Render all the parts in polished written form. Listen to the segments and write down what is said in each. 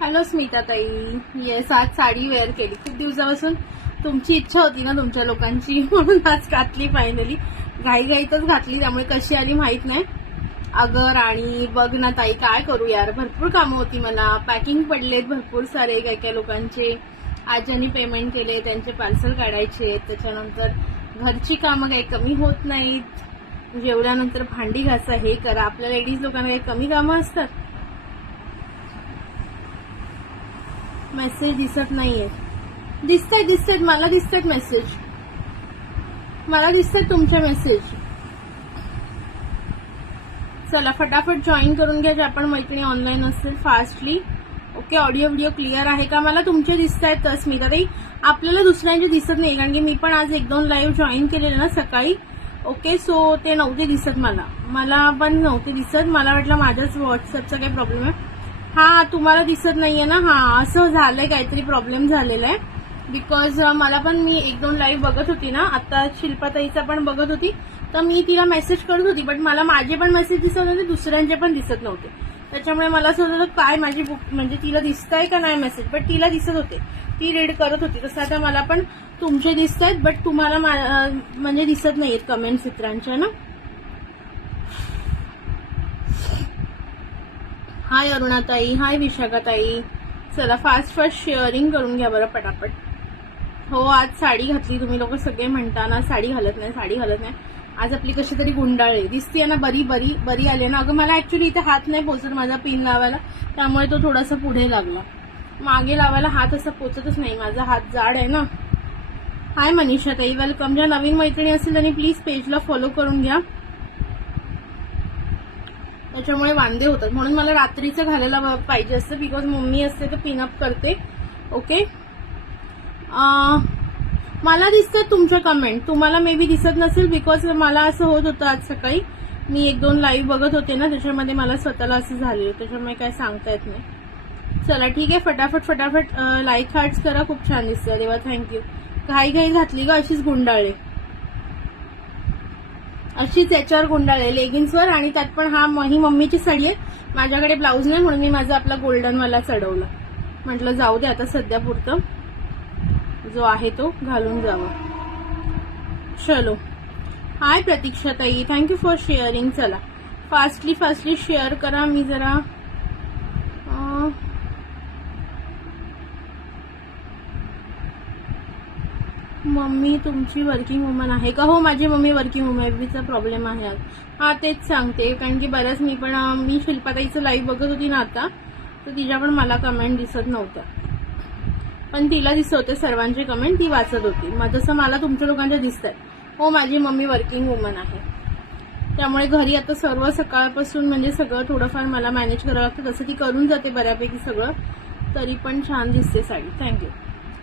Hello Smita ताई. Yes, आज sari wear केली. खूप दिवसापासून तुमची इच्छा होती ना, तुमच्या लोकांची, म्हणून आज घातली फायनली. घाईघाईतच घातली, त्यामुळे कशी आली माहित नाही. अगं राणी बघ ना ताई, काय करू यार, भरपूर कामं होती मला. पॅकिंग पडलेत भरपूर सारे काय काय लोकांचे. आज ज्यांनी पेमेंट केले त्यांचे पार्सल काढायचे. त्याच्यानंतर घरची कामं काही कमी होत नाहीत. जेवल्यानंतर भांडी घासा, हे करा. आपल्या लेडीज लोकांना काही कमी कामं असतात. मेसेज दिसत नाहीये. दिसतायत मला, दिसतायत मेसेज, मला दिसतायत तुमचे मेसेज. चला फटाफट जॉईन करून घ्या जे आपण मैत्रिणी ऑनलाईन असतील fastly. Okay, audio video clear आहे का? मला तुमचे दिसतायत स्मिता ताई, आपल्याला दुसऱ्यांचे दिसत नाही, कारण की मी पण आज 1-2 लाईव्ह जॉईन केलेले ना सकाळी. ओके, सो ते नव्हते दिसत मला पण नव्हते दिसत. मला वाटलं माझ्याच व्हॉट्सअपचा काही प्रॉब्लेम आहे. हा, तुम्हाला दिसत नाहीये ना? हा, असं झालंय, काहीतरी प्रॉब्लेम झालेला आहे. बिकॉज मला पण, मी 1-2 लाईव्ह बघत होती ना, आता शिल्पाताईचा पण बघत होती, तर मी तिला मेसेज करत होती, बट मला माझे पण मेसेज दिसत होते, दुसऱ्यांचे पण दिसत नव्हते. त्याच्यामुळे मला असं होतं काय माझी बुक म्हणजे तिला दिसतंय का नाही मेसेज, बट तिला दिसत होते, ती रीड करत होती. तसं आता मला पण तुमचे दिसत आहेत, बट तुम्हाला म्हणजे दिसत नाहीयेत कमेंट्स इतरांच्या ना. हाय अरुणाताई, हाय विशाखाताई. चला फास्ट शेअरिंग करून घ्या बरं पटापट. हो, आज साडी घातली. तुम्ही लोक सगळे म्हणता ना साडी घालत नाही. आज आपली कशी तरी गुंडाळी दिसतीये ना, बरी आली ना. अगं मला ऍक्च्युली इथे हात नाही पोचत माझा पिन लावायला, त्यामुळे तो थोडासा पुढे लागला. मागे लावायला हात असा पोचतच नाही, माझा हात जाड आहे ना. हाय मनीषा ताई, वेलकम. ज्या नवीन मैत्रिणी असतील त्यांनी प्लीज पेजला फॉलो करून घ्या, त्याच्यामुळे वांदे होतात. म्हणून मला रात्रीचं घालायला पाहिजे असतं, बिकॉज मम्मी असते तर पिनअप करते. ओके, मला दिसतात तुमच्या कमेंट, तुम्हाला मे बी दिसत नसेल, बिकॉज मला असं होत होतं आज सकाळी. मी 1-2 लाईव्ह बघत होते ना, त्याच्यामध्ये मला स्वतःला असं झालेलं, त्याच्यामुळे काय सांगता येत नाही. चला ठीक आहे, फटाफट लाईक हार्ट्स करा. खूप छान दिसतं देवा, थँक्यू. घाई घातली ग, अशीच गुंडाळले, अशीच याच्यावर गुंडाळले लेगिन्सवर, आणि त्यात पण ही मम्मीची साडी आहे. माझ्याकडे ब्लाऊज नाही, म्हणून मी माझा आपला गोल्डनवाला चढवला. म्हटलं जाऊ दे आता सध्या पुरतं, जो आहे तो घालून जावा. चलो, हाय प्रतीक्षा ताई, थँक्यू फॉर शेअरिंग. चला फास्टली शेअर करा. मी जरा मम्मी तुमची वर्किंग वुमन आहे का? हो, माझी मम्मी वर्किंग वुमन. एवढीचा प्रॉब्लेम आहे. हा, तेच सांगते, कारण की बऱ्याच मी शिल्पाताईचं लाईव्ह बघत होती ना आता, तर तिच्या पण मला कमेंट दिसत नव्हत्या, पण तिला दिसत होते सर्वांचे कमेंट, ती वाचत होती. जसं मला तुमच्या लोकांच्या दिसत आहेत. हो, माझी मम्मी वर्किंग वुमन आहे, त्यामुळे घरी आता सर्व सकाळपासून म्हणजे सगळं थोडंफार मला मॅनेज करावं लागतं. तसं ती करून जाते बऱ्यापैकी सगळं, तरी पण छान दिसते साडी. थँक्यू.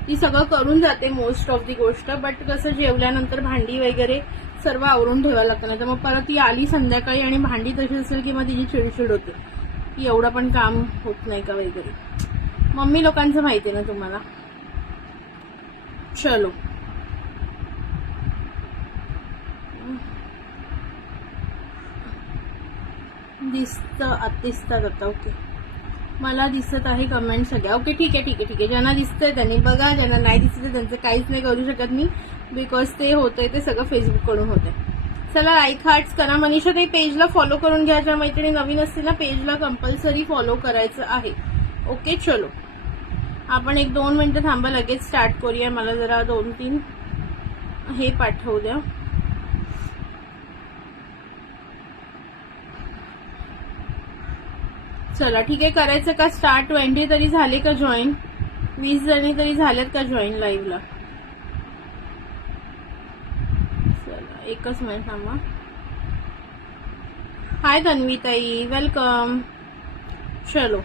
ती सगळं करून जाते मोस्ट ऑफ दी गोष्ट, बट कसं जेवल्यानंतर भांडी वगैरे सर्व आवरून ठेवायला लागतं, नाही तर मग परत ती आली संध्याकाळी आणि भांडी तशी असेल की मग तिची चिडचिड होते की एवढं पण काम होत नाही का वगैरे. मम्मी लोकांचं माहिती आहे ना तुम्हाला. चलो, दिसतात आता. ओके, मला दिसत आहे कमेंट सगळ्या. ओके, ठीक आहे. ज्यांना दिसतंय त्यांनी बघा, ज्यांना नाही दिसतंय त्यांचं काहीच नाही करू शकत मी, बिकॉज ते होतंय ते सगळं फेसबुककडून होतंय. चला लाईक हार्ट्स करा. मनीषा ताई पेजला फॉलो करून घ्या. ज्या मैत्रिणी नवीन असतील ना, पेजला कंपल्सरी फॉलो करायचं आहे. ओके, चलो आपण 1-2 मिनिटं थांबा, लगेच स्टार्ट करूया. मला जरा 2-3 हे पाठवू द्या. चला ठीक आहे, करायचं का स्टार्ट? 20 तरी झाले का जॉईन? 20 जणी तरी झाल्यात का जॉईन लाईव्हला? चला 1 मिनिट थांबा. हाय तन्वीताई, वेलकम. चलो,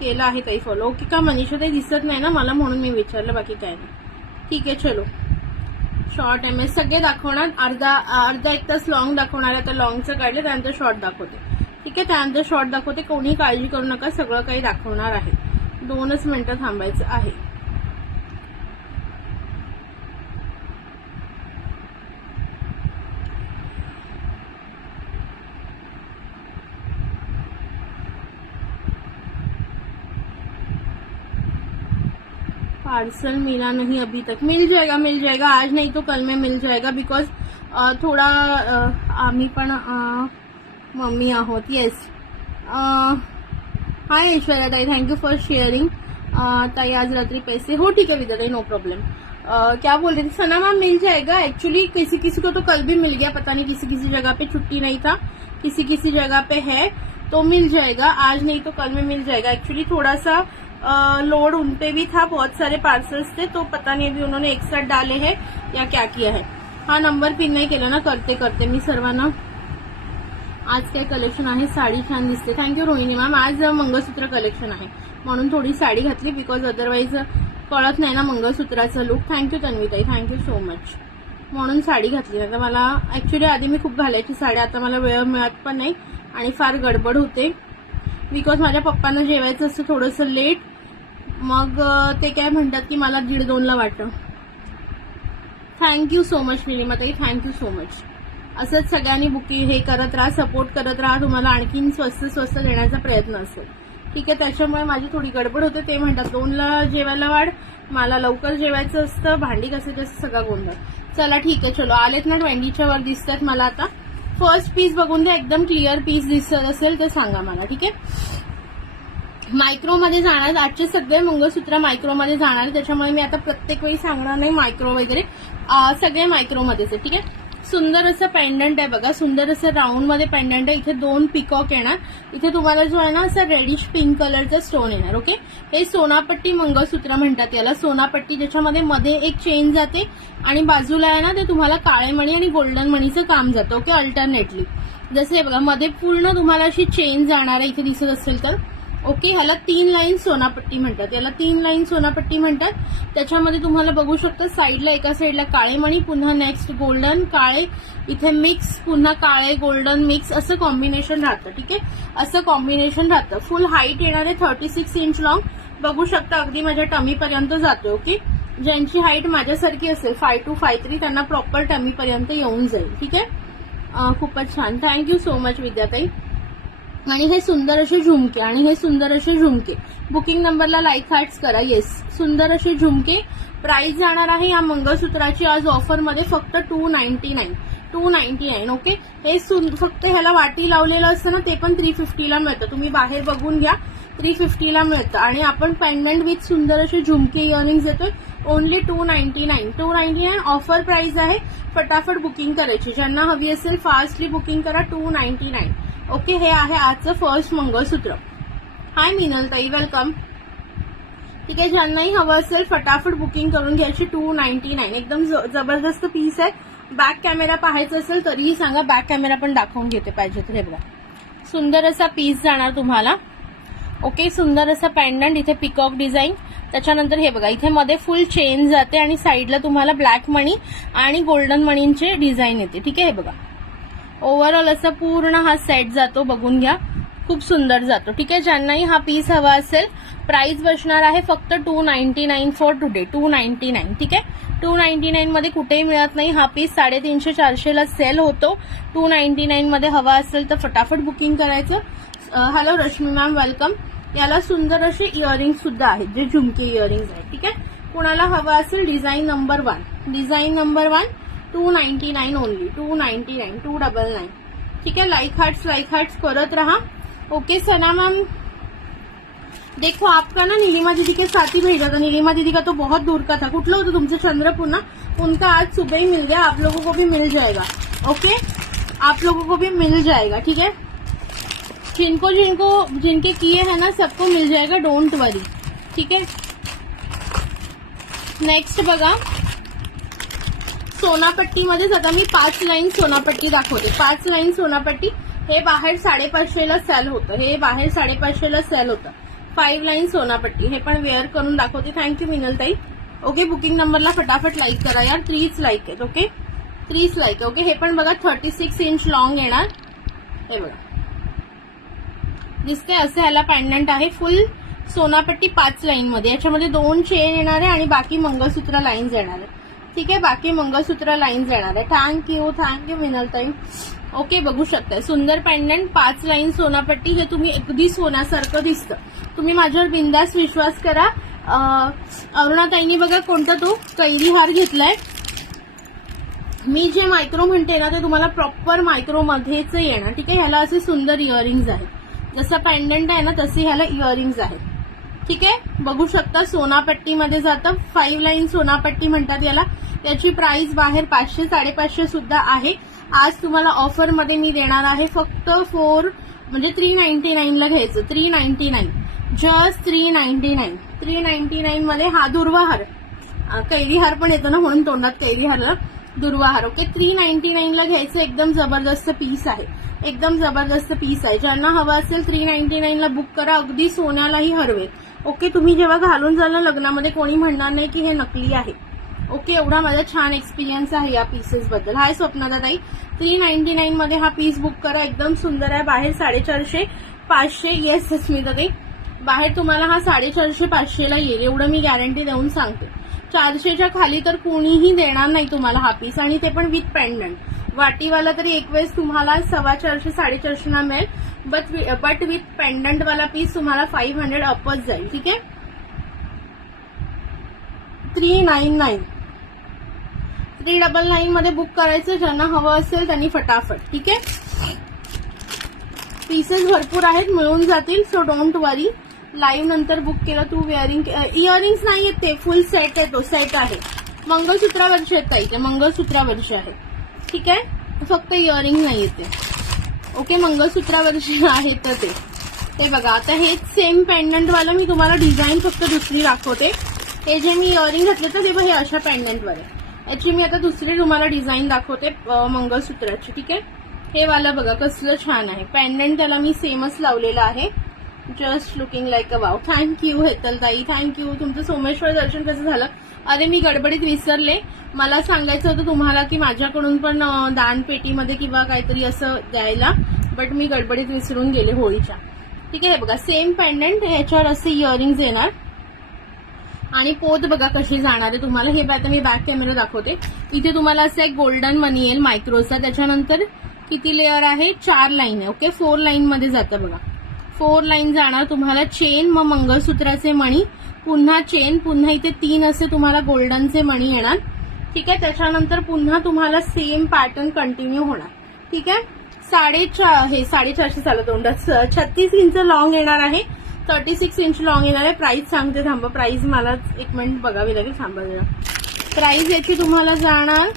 केलं आहे ताई फॉलो. ओके का? मनीषा ताई दिसत नाही ना मला, म्हणून मी विचारलं, बाकी काय नाही. ठीक आहे, चलो. शॉर्ट एमएस सगळे दाखवणार, अर्धा 1 तास लॉंग दाखवणार आहे. आता लॉंगचं काढलं, त्यानंतर शॉर्ट दाखवते. ठीक आहे, त्यानंतर शॉर्ट दाखवते. कोणी काळजी करू नका, सगळं काही दाखवणार आहे. 2च मिनिटं थांबायचं आहे. पार्सल मिला नहीं अभी तक, मिल जाएगा आज नहीं तो कल में मिल जाएगा, बिकॉज थोड़ा आम्ही पण मम्मी आहोत. येस. हाय ऐश्वर्या ताई, थँक्यू फॉर शेअरिंग. ताई आज रात्री पैसे, हो ठीक है विद्या ताई, नो प्रॉब्लम. क्या बोल रही थी सना मैम? मिल जाएगा एक्चुअली, किसी किसी को तो कल भी मिल गया, पता नहीं किसी किसी जगह पे छुट्टी नहीं था, किसी किसी जगह पे है, तो मिल जाएगा आज नहीं तो कल में मिल जाएगा. एक्चुअली थोड़ा सा लोड उनपे भी था, बहुत सारे पार्सल्स थे, तो पता नहीं अभी उन्होंने एक साथ डाले हैं या क्या किया है. हा नंबर पिन नाही केला ना, करते करते मी सर्वांना. आज काय कलेक्शन आहे? साडी छान दिसते, थँक्यू रोहिणी मॅम. आज मंगळसूत्र कलेक्शन आहे म्हणून थोडी साडी घातली, बिकॉज अदरवाईज कळत नाही ना मंगळसूत्राचं लुक. थँक्यू तन्वीताई, थँक्यू सो मच. म्हणून साडी घातली. आता मला ऍक्च्युली आधी मी खूप घालायची साड्या, आता मला वेळ मिळत पण नाही आणि फार गडबड होते, बिकॉज माझ्या पप्पांना जेवायचं असतं थोडंसं लेट, मग ते काय म्हणतात की मला 1:30-2ला वाटतं. थँक्यू सो मच निलिमाताई, थँक्यू सो मच. असंच सगळ्यांनी बुकिंग हे करत राहा, सपोर्ट करत राहा, तुम्हाला आणखीन स्वस्त देण्याचा प्रयत्न असेल. ठीक आहे, त्याच्यामुळे माझी थोडी गडबड होते. ते म्हणतात 2ला जेवायला वाढ, मला लवकर जेवायचं असतं, भांडी कसं सगळा गोंधळ. चला ठीक आहे, चलो आलेत ना 20च्या वर दिसतात मला. आता फर्स्ट पीस बघून द्या, एकदम क्लिअर पीस दिसत असेल तर सांगा मला. ठीक आहे, मायक्रोमध्ये जाणार, आजचे सगळे मंगळसूत्र मायक्रोमध्ये जाणार, त्याच्यामुळे मी आता प्रत्येक वेळी सांगणार नाही मायक्रो वगैरे, सगळे मायक्रोमध्येच आहे. ठीक आहे, सुंदर असं पेंडंट आहे बघा, सुंदर असं राऊंड मध्ये पेंडंट आहे. इथे 2 पिकॉक येणार, इथे तुम्हाला जो आहे ना असं रेडिश पिंक कलरचा स्टोन येणार. ओके, हे सोनापट्टी मंगळसूत्र म्हणतात याला, सोनापट्टी, ज्याच्यामध्ये मध्ये एक चेन जाते आणि बाजूला आहे ना ते तुम्हाला काळे मणी आणि गोल्डन मणीचं काम जातं. Okay, alternately. जसे हे बघा मध्ये पूर्ण तुम्हाला अशी चेन जाणार आहे, इथे दिसत असेल तर. ओके, ह्याला 3 लाईन सोनापट्टी म्हणतात, याला 3 लाईन सोनापट्टी म्हणतात. त्याच्यामध्ये तुम्हाला बघू शकता साईडला, एका साईडला काळे मणी, पुन्हा नेक्स्ट गोल्डन काळे, इथे मिक्स, पुन्हा काळे गोल्डन मिक्स, असं कॉम्बिनेशन राहतं. ठीक आहे, असं कॉम्बिनेशन राहतं. फुल हाईट येणार आहे 36 इंच लॉंग, बघू शकता अगदी माझ्या टमीपर्यंत जातो. ओके, ज्यांची हाईट माझ्यासारखी असेल 5 to 5'3", त्यांना प्रॉपर टमीपर्यंत येऊन जाईल. ठीक आहे, खूपच छान, थँक्यू सो मच विद्याताई. आणि हे सुंदर असे झुमके, आणि हे सुंदर असे झुमके, बुकिंग नंबरला लाईक हार्ट्स करा. येस, सुंदर असे झुमके. प्राइस जाणार आहे या मंगळसूत्राची आज ऑफरमध्ये फक्त 299. ओके, हे फक्त ह्याला वाटी लावलेलं असतं ना, ते पण 350ला मिळतं, तुम्ही बाहेर बघून घ्या, 350ला मिळतं. आणि आपण पेंडंट विथ सुंदर असे झुमके इयरिंग्स देतोय, ओनली 299 ऑफर प्राइस आहे. फटाफट बुकिंग करायची, ज्यांना हवी असेल फास्टली बुकिंग करा. 299. ओके, हे आहे आजचं फर्स्ट मंगळसूत्र. हाय मिनलताई, वेलकम. ठीक आहे, ज्यांनाही हवं असेल फटाफट बुकिंग करून घ्यायची. 299, एकदम जबरदस्त पीस आहे. बॅक कॅमेरा पाहायचा असेल तरीही सांगा, बॅक कॅमेरा पण दाखवून घेते पाहिजे तर. हे बघा, सुंदर असा पीस जाणार तुम्हाला. ओके, सुंदर असा पेंडंट, इथे पिकॉक डिझाईन, त्याच्यानंतर हे बघा इथे मध्ये फुल चेन जाते आणि साईडला तुम्हाला ब्लॅक मणी आणि गोल्डन मणींचे डिझाईन येते. ठीक आहे, हे बघा ओव्हरऑल असं पूर्ण हा सेट जातो, बघून घ्या, खूप सुंदर जातो. ठीक आहे, ज्यांनाही हा पीस हवा असेल, प्राइस बसणार आहे फक्त 299 फॉर टुडे. 299. ठीक आहे, 299 मध्ये कुठेही मिळत नाही हा पीस, 350-400ला सेल होतो. 299 मध्ये हवा असेल तर फटाफट बुकिंग करायचं. Hello Rashmi ma'am, welcome. याला सुंदर असे इयरिंग सुद्धा आहेत, जे झुमके इयरिंग्स आहेत. ठीक आहे, कुणाला हवा असेल डिझाईन नंबर 1, 299 ओनली, 299, 299. ठीक आहे, लाइक हार्ट्स करत रहा. ओके सना मैम, देखो आपका ना नीलिमा दीदी के साथ ही भेजा था, नीलिमा दीदी का तो बहुत दूर का था, कुठलं होतं तुमचं चंद्रपूर ना, उनका आज सुबह ही मिल गया, आप लोगों को भी मिल जाएगा. ओके, आप लोगों को भी मिल जाएगा. ठीक है, जिनके किए हैं ना सबको मिल जाएगा, डोंट वरी. ठीक है, नेक्स्ट बघा, सोनापट्टीमध्येच आता मी 5 लाईन सोनापट्टी दाखवते. 5 लाईन सोनापट्टी, हे बाहेर 550ला सेल होतं, हे बाहेर 550ला सेल होतं. 5 लाईन सोनापट्टी, हे पण वेअर करून दाखवते. थँक्यू मिनलताई. ओके, बुकिंग नंबरला फटाफट लाईक करा यार, 3 लाईक आहेत. Okay, 3 like. ओके, हे पण बघा 36 इंच लॉंग येणार. हे बघा दिसते, असं ह्याला पेंडंट आहे, फुल सोनापट्टी 5 लाईन मध्ये. याच्यामध्ये 2 चेन येणार आहे आणि बाकी मंगळसूत्र लाईन्स येणार आहे. ठीक आहे, बाकी मंगळसूत्र लाईन्स येणार आहे. थँक्यू मिनलताई. ओके, बघू शकताय सुंदर पेंडंट, 5 लाईन सोनापट्टी. हे तुम्ही अगदी सोन्यासारखं दिसतं. तुम्ही माझ्यावर बिंदास विश्वास करा, अरुणाताईंनी बघा कोणता तो कैरी हार घेतलाय. मी जे मायक्रो म्हणते ना ते तुम्हाला प्रॉपर मायक्रो मध्येच येणार. ठीक आहे. ह्याला असे सुंदर इयरिंग्ज आहेत. जसं पेंडंट आहे ना तसे ह्याला इयरिंग्ज आहेत. ठीक आहे. बघू शकता सोनापट्टीमध्ये जातं. 5 लाईन सोनापट्टी म्हणतात याला. याची प्राइस बाहेर 500 550 सुद्धा आहे. आज तुम्हाला ऑफर मध्ये मी देणार आहे फक्त 399 ला घ्यायचं. 399 जस्ट 399. 399 मध्ये हा दुर्वाहार कैरी हार पण येतो ना म्हणून तोंडात कैरी हारला दुर्वाहार. ओके. 399 ला घ्यायचं. एकदम जबरदस्त पीस आहे. एकदम जबरदस्त पीस आहे. ज्यांना हवा असेल 399 ला बुक करा. अगदी सोन्यालाही हरवेल. ओके. तुम्ही जेव्हा घालून जाल ना लग्नामध्ये कोणी म्हणणार नाही की हे नकली आहे. ओके. एवढा माझा छान एक्सपिरियन्स आहे या पीसेस बद्दल. हाय स्वप्नाताई. 399 मध्ये हा पीस बुक करा. एकदम सुंदर आहे. बाहेर 450 500. येस स्मिताताई. बाहेर तुम्हाला हा 450 500 ला येईल एवढं मी गॅरंटी देऊन सांगते. 400च्या खाली तर कोणीही देणार नाही तुम्हाला हा पीस. आणि ते पण विथ पेंडंट. वाटीवाला तरी एक वेळेस तुम्हाला 450 450 ला मिळेल. बट विथ पेंडंट वाला पीस तुम्हाला 500 अपच जाईल. ठीक आहे. 399 399 मध्ये बुक करायचं. ज्यांना हवं असेल त्यांनी फटाफट. ठीक आहे. पीसेस भरपूर आहेत. मिळून जातील. So don't worry. लाईव्ह नंतर बुक केलं तू इयरिंग्स नाही येत ते फुल सेट आहे. तो सेट आहे. मंगळसूत्रावरचे आहेत ताई. ते मंगळसूत्रावरचे आहे. ठीक आहे. फक्त इयरिंग नाही येते. ओके. मंगळसूत्रावरचे आहेत तर ते बघा. आता हे सेम पेंडंट वाला मी तुम्हाला डिझाईन फक्त दुसरी दाखवते. हे जे मी इयरिंग घातले तर ते हे अशा पेंडंटवर आहे. याची मी आता दुसरी तुम्हाला डिझाईन दाखवते मंगळसूत्राची. ठीक आहे. हे वाला बघा कसलं छान आहे. पेंडंट त्याला मी सेमच लावलेला आहे. Just looking like a wow. Thank you हेतलताई. थँक्यू. तुमचं सोमेश्वर दर्शन कसं झालं. अरे मी गडबडीत विसरले. मला सांगायचं होतं तुम्हाला की माझ्याकडून पण दानपेटीमध्ये किंवा काहीतरी असं द्यायला. बट मी गडबडीत विसरून गेले होळीच्या. ठीक आहे. बघा सेम पेंडंट. ह्याच्यावर असे इयरिंग्ज येणार. आणि पोत बघा कशी जाणार आहे तुम्हाला. हे आता मी बॅक कॅमेरा दाखवते. इथे तुम्हाला असं एक गोल्डन मनी येईल मायक्रोचा. त्याच्यानंतर किती लेअर आहे. 4 लाईन आहे. ओके. 4 लाईन मध्ये जातं बघा. 4 लाईन जाणार तुम्हाला. चेन मग मंगळसूत्राचे मणी पुन्हा चेन पुन्हा इथे 3 असे तुम्हाला गोल्डनचे मणी येणार. ठीक आहे. त्याच्यानंतर पुन्हा तुम्हाला सेम पॅटर्न कंटिन्यू होणार. ठीक आहे. 450 झालं तोंडात. 36 इंच लॉंग येणार आहे. 36 इंच लॉंग येणार आहे. प्राइस सांगते थांबा. प्राइस मला एक मिनिट बघावी लागेल. थांबा जरा. प्राइस याची तुम्हाला जाणार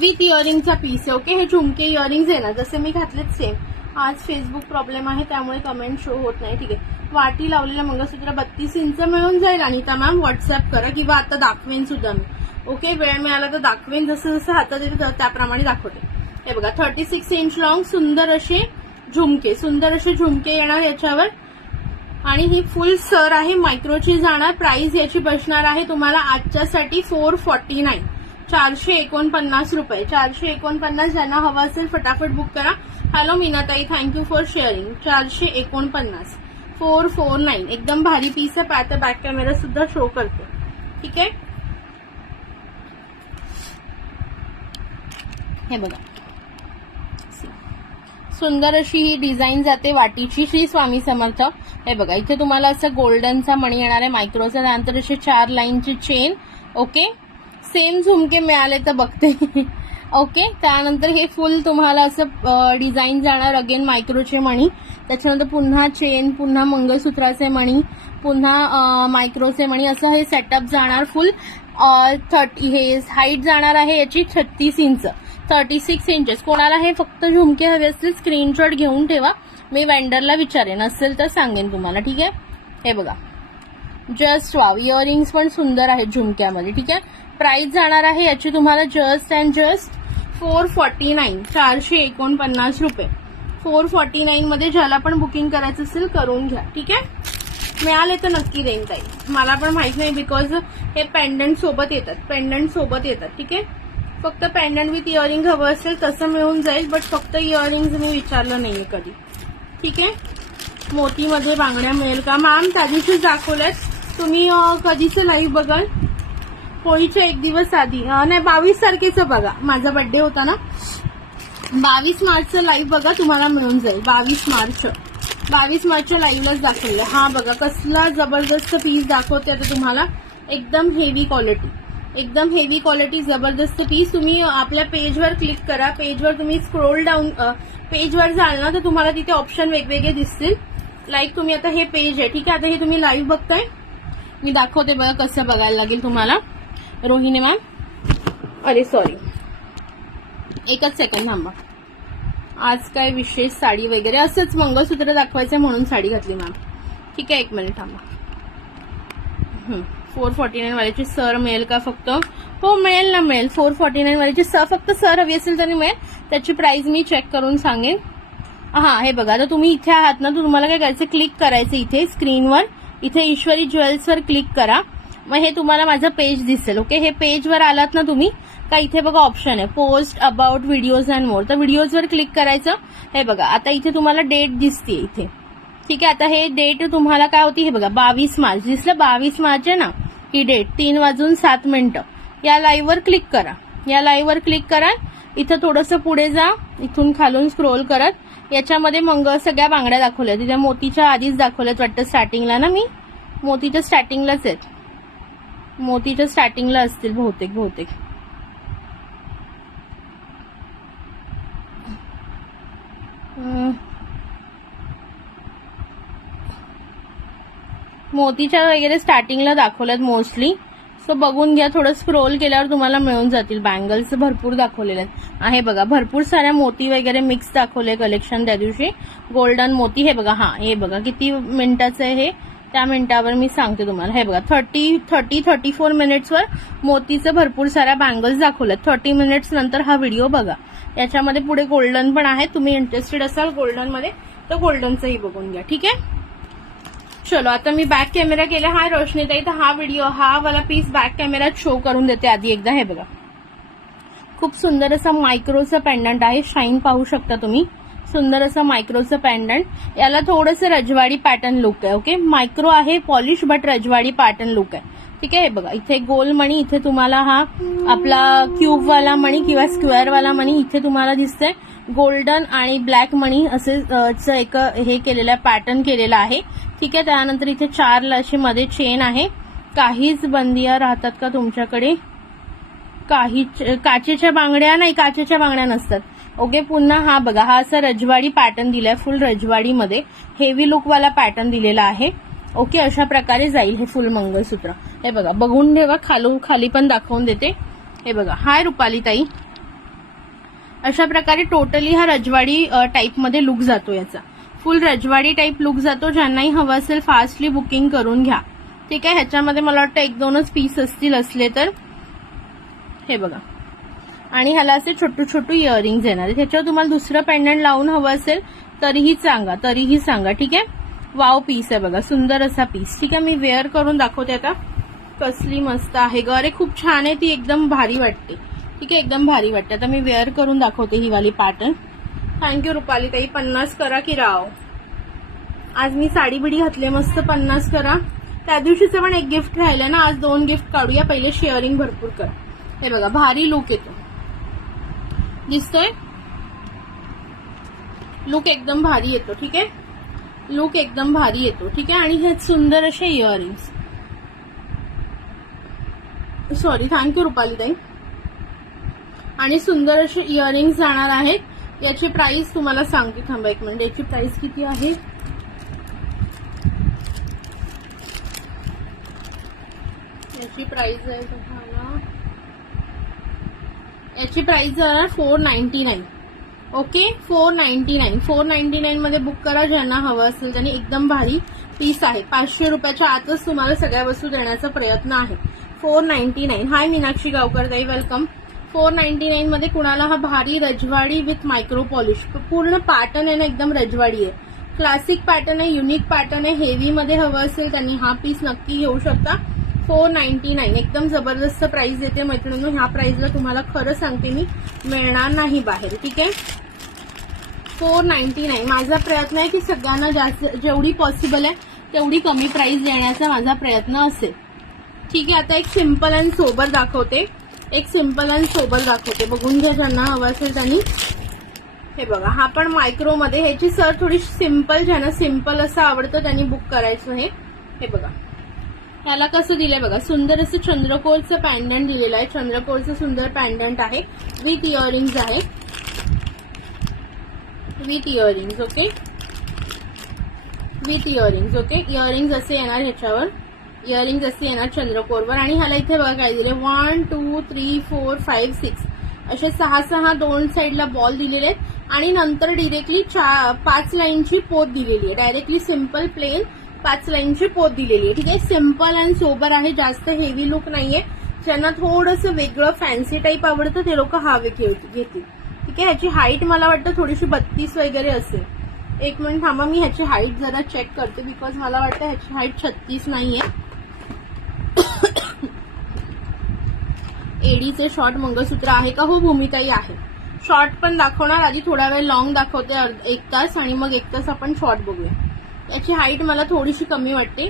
विथ इयरिंगचा पीस आहे. ओके. हे झुमके इयरिंग्ज आहे ना जसे मी घातलेत सेम. आज फेसबुक प्रॉब्लेम आहे त्यामुळे कमेंट शो होत नाही. ठीक आहे. वाटी लावलेलं मंगळसूत्र 32 इंच मिळून जाईल. अनिता मॅम व्हॉट्सअप करा किंवा आता दाखवेन सुद्धा मी. ओके. वेळ मिळाला तर दाखवेन. जसं जसं हातात येते त्याप्रमाणे दाखवते. हे बघा 36 इंच लॉंग सुंदर असे झुमके येणार याच्यावर. आणि ही फुल सर आहे. मायक्रोची जाणार. प्राइस याची बसणार आहे तुम्हाला आजच्यासाठी 449. 449 रुपये. 449. ज्यांना हवं असेल फटाफट बुक करा. हॅलो मीनाताई. Thank you for sharing. 449 449. एकदम भारी पीस आहे. आता बॅक कॅमेरा सुद्धा शो करते. ठीक आहे. हे बघा सुंदर अशी ही डिझाईन जाते वाटीची. श्री स्वामी समर्थ. हे बघा इथे तुम्हाला असं गोल्डनचा मणी येणार आहे मायक्रोचा. त्यानंतर असे 4 लाईनची चेन. ओके. सेम झुमके मिळाले तर बघते. ओके. त्यानंतर हे फुल तुम्हाला असं डिझाईन जाणार. अगेन मायक्रोचे मणी. त्याच्यानंतर पुन्हा चेन पुन्हा मंगळसूत्राचे मणी पुन्हा मायक्रोचे मणी असं हे सेटअप जाणार. फुल 30 हे हाईट जाणार आहे याची 36 इंच. 36 इंचेस. कोणाला हे फक्त झुमके हवे असतील स्क्रीनशॉट घेऊन ठेवा. मी वेंडरला विचारेन. असेल तर सांगेन तुम्हाला. ठीक आहे. हे बघा जस्ट वाव. इयरिंग्स पण सुंदर आहेत झुमक्यामध्ये. ठीक आहे. प्राइस जाणार आहे याची तुम्हाला जस्ट अँड जस्ट 449. 449 रुपये. 449 मध्ये ज्याला पण बुकिंग करायचं असेल करून घ्या. ठीक आहे. मिळाले तर नक्की देईन ताई. मला पण माहित नाही बिकॉज हे पेंडंट सोबत येतात. ठीक आहे. फक्त पेंडंट विथ इयरिंग हवं असेल तसं मिळून जाईल. बट फक्त इयरिंग्ज मी विचारलं नाहीये कधी. ठीक आहे. मोतीमध्ये बांगड्या मिळेल का मॅम. त्या दिवशी दाखवल्यात. तुम्ही कधीचं लाईव्ह बघाल. होळीच्या एक दिवस आधी. नाही 22 तारखेचं बघा. माझा बर्थडे होता ना. 22 मार्चचं लाईव्ह बघा तुम्हाला मिळून जाईल. 22 मार्च. 22 मार्चच्या लाईव्हलाच दाखवले. हा बघा कसला जबरदस्त पीस दाखवते आता तुम्हाला. एकदम हेवी क्वालिटी, एकदम हेवी क्वालिटी जबरदस्त पीस. तुम्ही आपल्या पेजवर क्लिक करा. पेजवर तुम्ही स्क्रोल डाऊन पेजवर जाल ना तर तुम्हाला तिथे ऑप्शन वेगवेगळे दिसतील. लाईक तुम्ही आता हे पेज आहे, ठीक आहे. आता हे तुम्ही लाईव्ह बघताय, मी दाखवते बघा कसं बघायला लागेल तुम्हाला. रोहिणी मॅम, अरे सॉरी, एकच सेकंड थांबा. आज काय विशेष साडी वगैरे असंच मंगळसूत्र दाखवायचं म्हणून साडी घातली मॅम. ठीक आहे, एक मिनिट थांबा. 449 वाल्याची सर मिळेल का फक्त? हो मिळेल ना, मिळेल. 449 वाल्याची फक्त सर हवी असेल तरी मिळेल. त्याची प्राइस मी चेक करून सांगेन. हा हे बघा, आता तुम्ही इथे आहात ना, तर तुम्हाला काय करायचं, क्लिक करायचं इथे स्क्रीनवर. इथे ईश्वरी ज्वेल्सवर क्लिक करा. मग हे तुम्हाला माझं पेज दिसेल. ओके, हे पेजवर आलात ना तुम्ही का इथे बघा ऑप्शन आहे post about videos and more. तर व्हिडिओजवर क्लिक करायचं. हे बघा आता इथे तुम्हाला डेट दिसते इथे. ठीक आहे, आता हे डेट तुम्हाला काय होती हे बघा 22 मार्च दिसलं. 22 मार्च आहे ना ही डेट. 3:07 या लाईव्हवर क्लिक करा. या लाईव्हवर क्लिक करा. इथं थोडंसं पुढे जा, इथून खालून स्क्रोल करत याच्यामध्ये सगळ्या बांगड्या दाखवल्या. तिथे मोतीच्या आधीच दाखवल्यात वाटतं स्टार्टिंगला ना. मी मोतीच्या स्टार्टिंगलाच आहेत, मोतीच्या स्टार्टिंगला असतील बहुतेक. मोतीच्या वगैरे स्टार्टिंगला दाखवल्यात मोस्टली. सो बघून घ्या, थोडं स्क्रोल केल्यावर तुम्हाला मिळून जातील. बँगल्स भरपूर दाखवलेले आहे बघा. भरपूर साऱ्या मोती वगैरे मिक्स दाखवले कलेक्शन त्या दिवशी. गोल्डन मोती हे बघा. हा हे बघा किती मिनिटाचं आहे हे, त्या मिनिटावर मी सांगते तुम्हाला. हे बघा 34 मिनिट्सवर मोतीचं भरपूर साऱ्या बँगल्स दाखवल्यात. 30 मिनिट्स नंतर हा व्हिडिओ बघा. याच्यामध्ये पुढे गोल्डन पण आहे. तुम्ही इंटरेस्टेड असाल गोल्डन मध्ये तर गोल्डनचंही बघून घ्या. ठीक आहे, चलो आता मी बॅक कॅमेरा केला. हाय रोशनीताई, तर हा व्हिडिओ हा वाला पीस बॅक कॅमेरात शो करून देते आधी एकदा. हे बघा खूप सुंदर असं मायक्रोचं पेंडंट आहे. शाईन पाहू शकता तुम्ही. सुंदर असं मायक्रोचं पेंडंट. याला थोडंसं रजवाडी पॅटर्न लुक आहे. ओके, मायक्रो आहे पॉलिश बट रजवाडी पॅटर्न लुक आहे. ठीक आहे, हे बघा इथे गोल मणी, इथे तुम्हाला हा आपला क्यूबवाला मणी किंवा स्क्वेअरवाला मणी इथे तुम्हाला दिसतंय. गोल्डन आणि ब्लॅक मणी असे एक हे केलेलं आहे, पॅटर्न केलेला आहे. ठीक आहे, त्यानंतर इथे 4 अशी मध्ये चेन आहे. काहीच बंदिया राहतात का तुमच्याकडे? काही काचेच्या बांगड्या नाही, काचेच्या बांगड्या नसतात. ओके, पुन्हा हा बघा, हा असा रजवाडी पॅटर्न दिलाय. फुल रजवाडीमध्ये हेवी लुकवाला पॅटर्न दिलेला आहे. ओके, अशा प्रकारे जाईल हे फुल मंगळसूत्र. हे बघा बघून ठेवा, खाली पण दाखवून देते. हे बघा, हाय रुपाली ताई. अशा प्रकारे टोटली हा रजवाडी टाईप मध्ये लुक जातो. याचा फुल रजवाडी टाईप लुक जातो. ज्यांनाही हवं असेल फास्टली बुकिंग करून घ्या. ठीक आहे, ह्याच्यामध्ये मला वाटतं 1-2च पीस असतील असले तर. हे बघा, आणि ह्याला असे छोटू इयरिंग्स येणार आहेत. ह्याच्यावर तुम्हाला दुसरं पेंडंट लावून हवं असेल तरीही सांगा. ठीक आहे, वाव पीस आहे बघा, सुंदर असा पीस. ठीक आहे, मी वेअर करून दाखवते आता. कसली मस्त आहे ग, अरे खूप छान आहे ती, एकदम भारी वाटते. ठीक आहे, एकदम भारी वाटते. आता मी वेअर करून दाखवते ही वाली पॅटर्न. थँक्यू रुपाली ताई. 50 करा की राव. आज मी साडी बिडी घातली मस्त. 50 करा. त्या दिवशीचं पण एक गिफ्ट राहिलं ना, आज 2 गिफ्ट काढूया. पहिले शेअरिंग भरपूर करा. हे बघा भारी लुक येतो, दिसतोय लुक एकदम भारी येतो. ठीक आहे, लुक एकदम भारी येतो. ठीक आहे, आणि हे सुंदर असे इयरिंग्स. सॉरी, थँक्यू रुपाली ताई. आणि सुंदर असे इयरिंग्स जाणार आहेत. याची प्राइस तुम्हाला सांगते, थांबा एक मिनिट. याची प्राइस किती आहे? याची प्राइस आहे तुम्हाला, याची प्राइस आहे 499. ओके, 499 मध्ये बुक करा ज्यांना हवं असेल त्यांनी. एकदम भारी पीस आहे. 500 रुपयाच्या आतच तुम्हाला सगळ्या वस्तू देण्याचा प्रयत्न आहे. 499. हाय मीनाक्षी गावकर ताई, वेलकम. 499 मध्ये कुणाला हा भारी रजवाडी विथ मायक्रो पॉलिश पूर्ण पॅटर्न आहे ना, एकदम रजवाडी आहे. क्लासिक पॅटर्न आहे, युनिक पॅटर्न आहे. हेवी मध्ये हवं असेल त्यांनी हा पीस नक्की घेऊ शकता. 499 एकदम जबरदस्त प्राइस देते मैत्रिणींनो. ह्या प्राइसला तुम्हाला खरं सांगते मी मिळणार नाही बाहेर. ठीक आहे, 499. माझा प्रयत्न आहे की सगळ्यांना जास्त जेवढी पॉसिबल आहे तेवढी कमी प्राइस देण्याचा माझा प्रयत्न असेल. ठीक आहे, आता एक सिंपल अँड सोबर दाखवते. बघून घ्या ज्यांना हवं असेल त्यांनी. हे बघा, हा पण मायक्रो मध्ये. ह्याची सर थोडी सिंपल, ज्यांना सिंपल असं आवडतं त्यांनी बुक करायचं. हे बघा, याला कसं दिलंय बघा, सुंदर असं चंद्रकोरचं पॅन्डंट दिलेलं आहे. चंद्रकोरचं सुंदर पॅन्डंट आहे, विथ इयरिंग्स आहे, with earrings. Okay, with earrings. Okay, earrings असे येणार ह्याच्यावर, इयरिंग्स असे येणार चंद्रकोरवर. आणि ह्याला इथे बघा काय दिले, 1 2 3 4 5 6 असे 6 दोन साईडला बॉल दिलेले आहेत. आणि नंतर डिरेक्टली 5 लाईनची पोत दिलेली आहे. डायरेक्टली सिंपल प्लेन 5 लाईनची पोत दिलेली आहे. ठीक आहे, सिंपल अँड सोबर आहे, जास्त हेवी लुक नाहीये. ज्यांना थोडंसं वेगळं फॅन्सी टाईप आवडतं ते लोक हा घेतील. ठीक आहे, ह्याची हाईट मला वाटतं थोडीशी 32 वगैरे असेल. एक मिनिट थांबा, मी ह्याची हाईट जरा चेक करते, बिकॉज मला वाटतं ह्याची हाईट 36 नाहीये. एडीचे शॉर्ट मंगळसूत्र आहे का? हो भूमिताई आहे. शॉर्ट पण दाखवणार, आधी थोडा वेळ लॉंग दाखवते 1 तास, आणि मग 1 तास आपण शॉर्ट बघूया. याची हाईट मला थोडीशी कमी वाटते.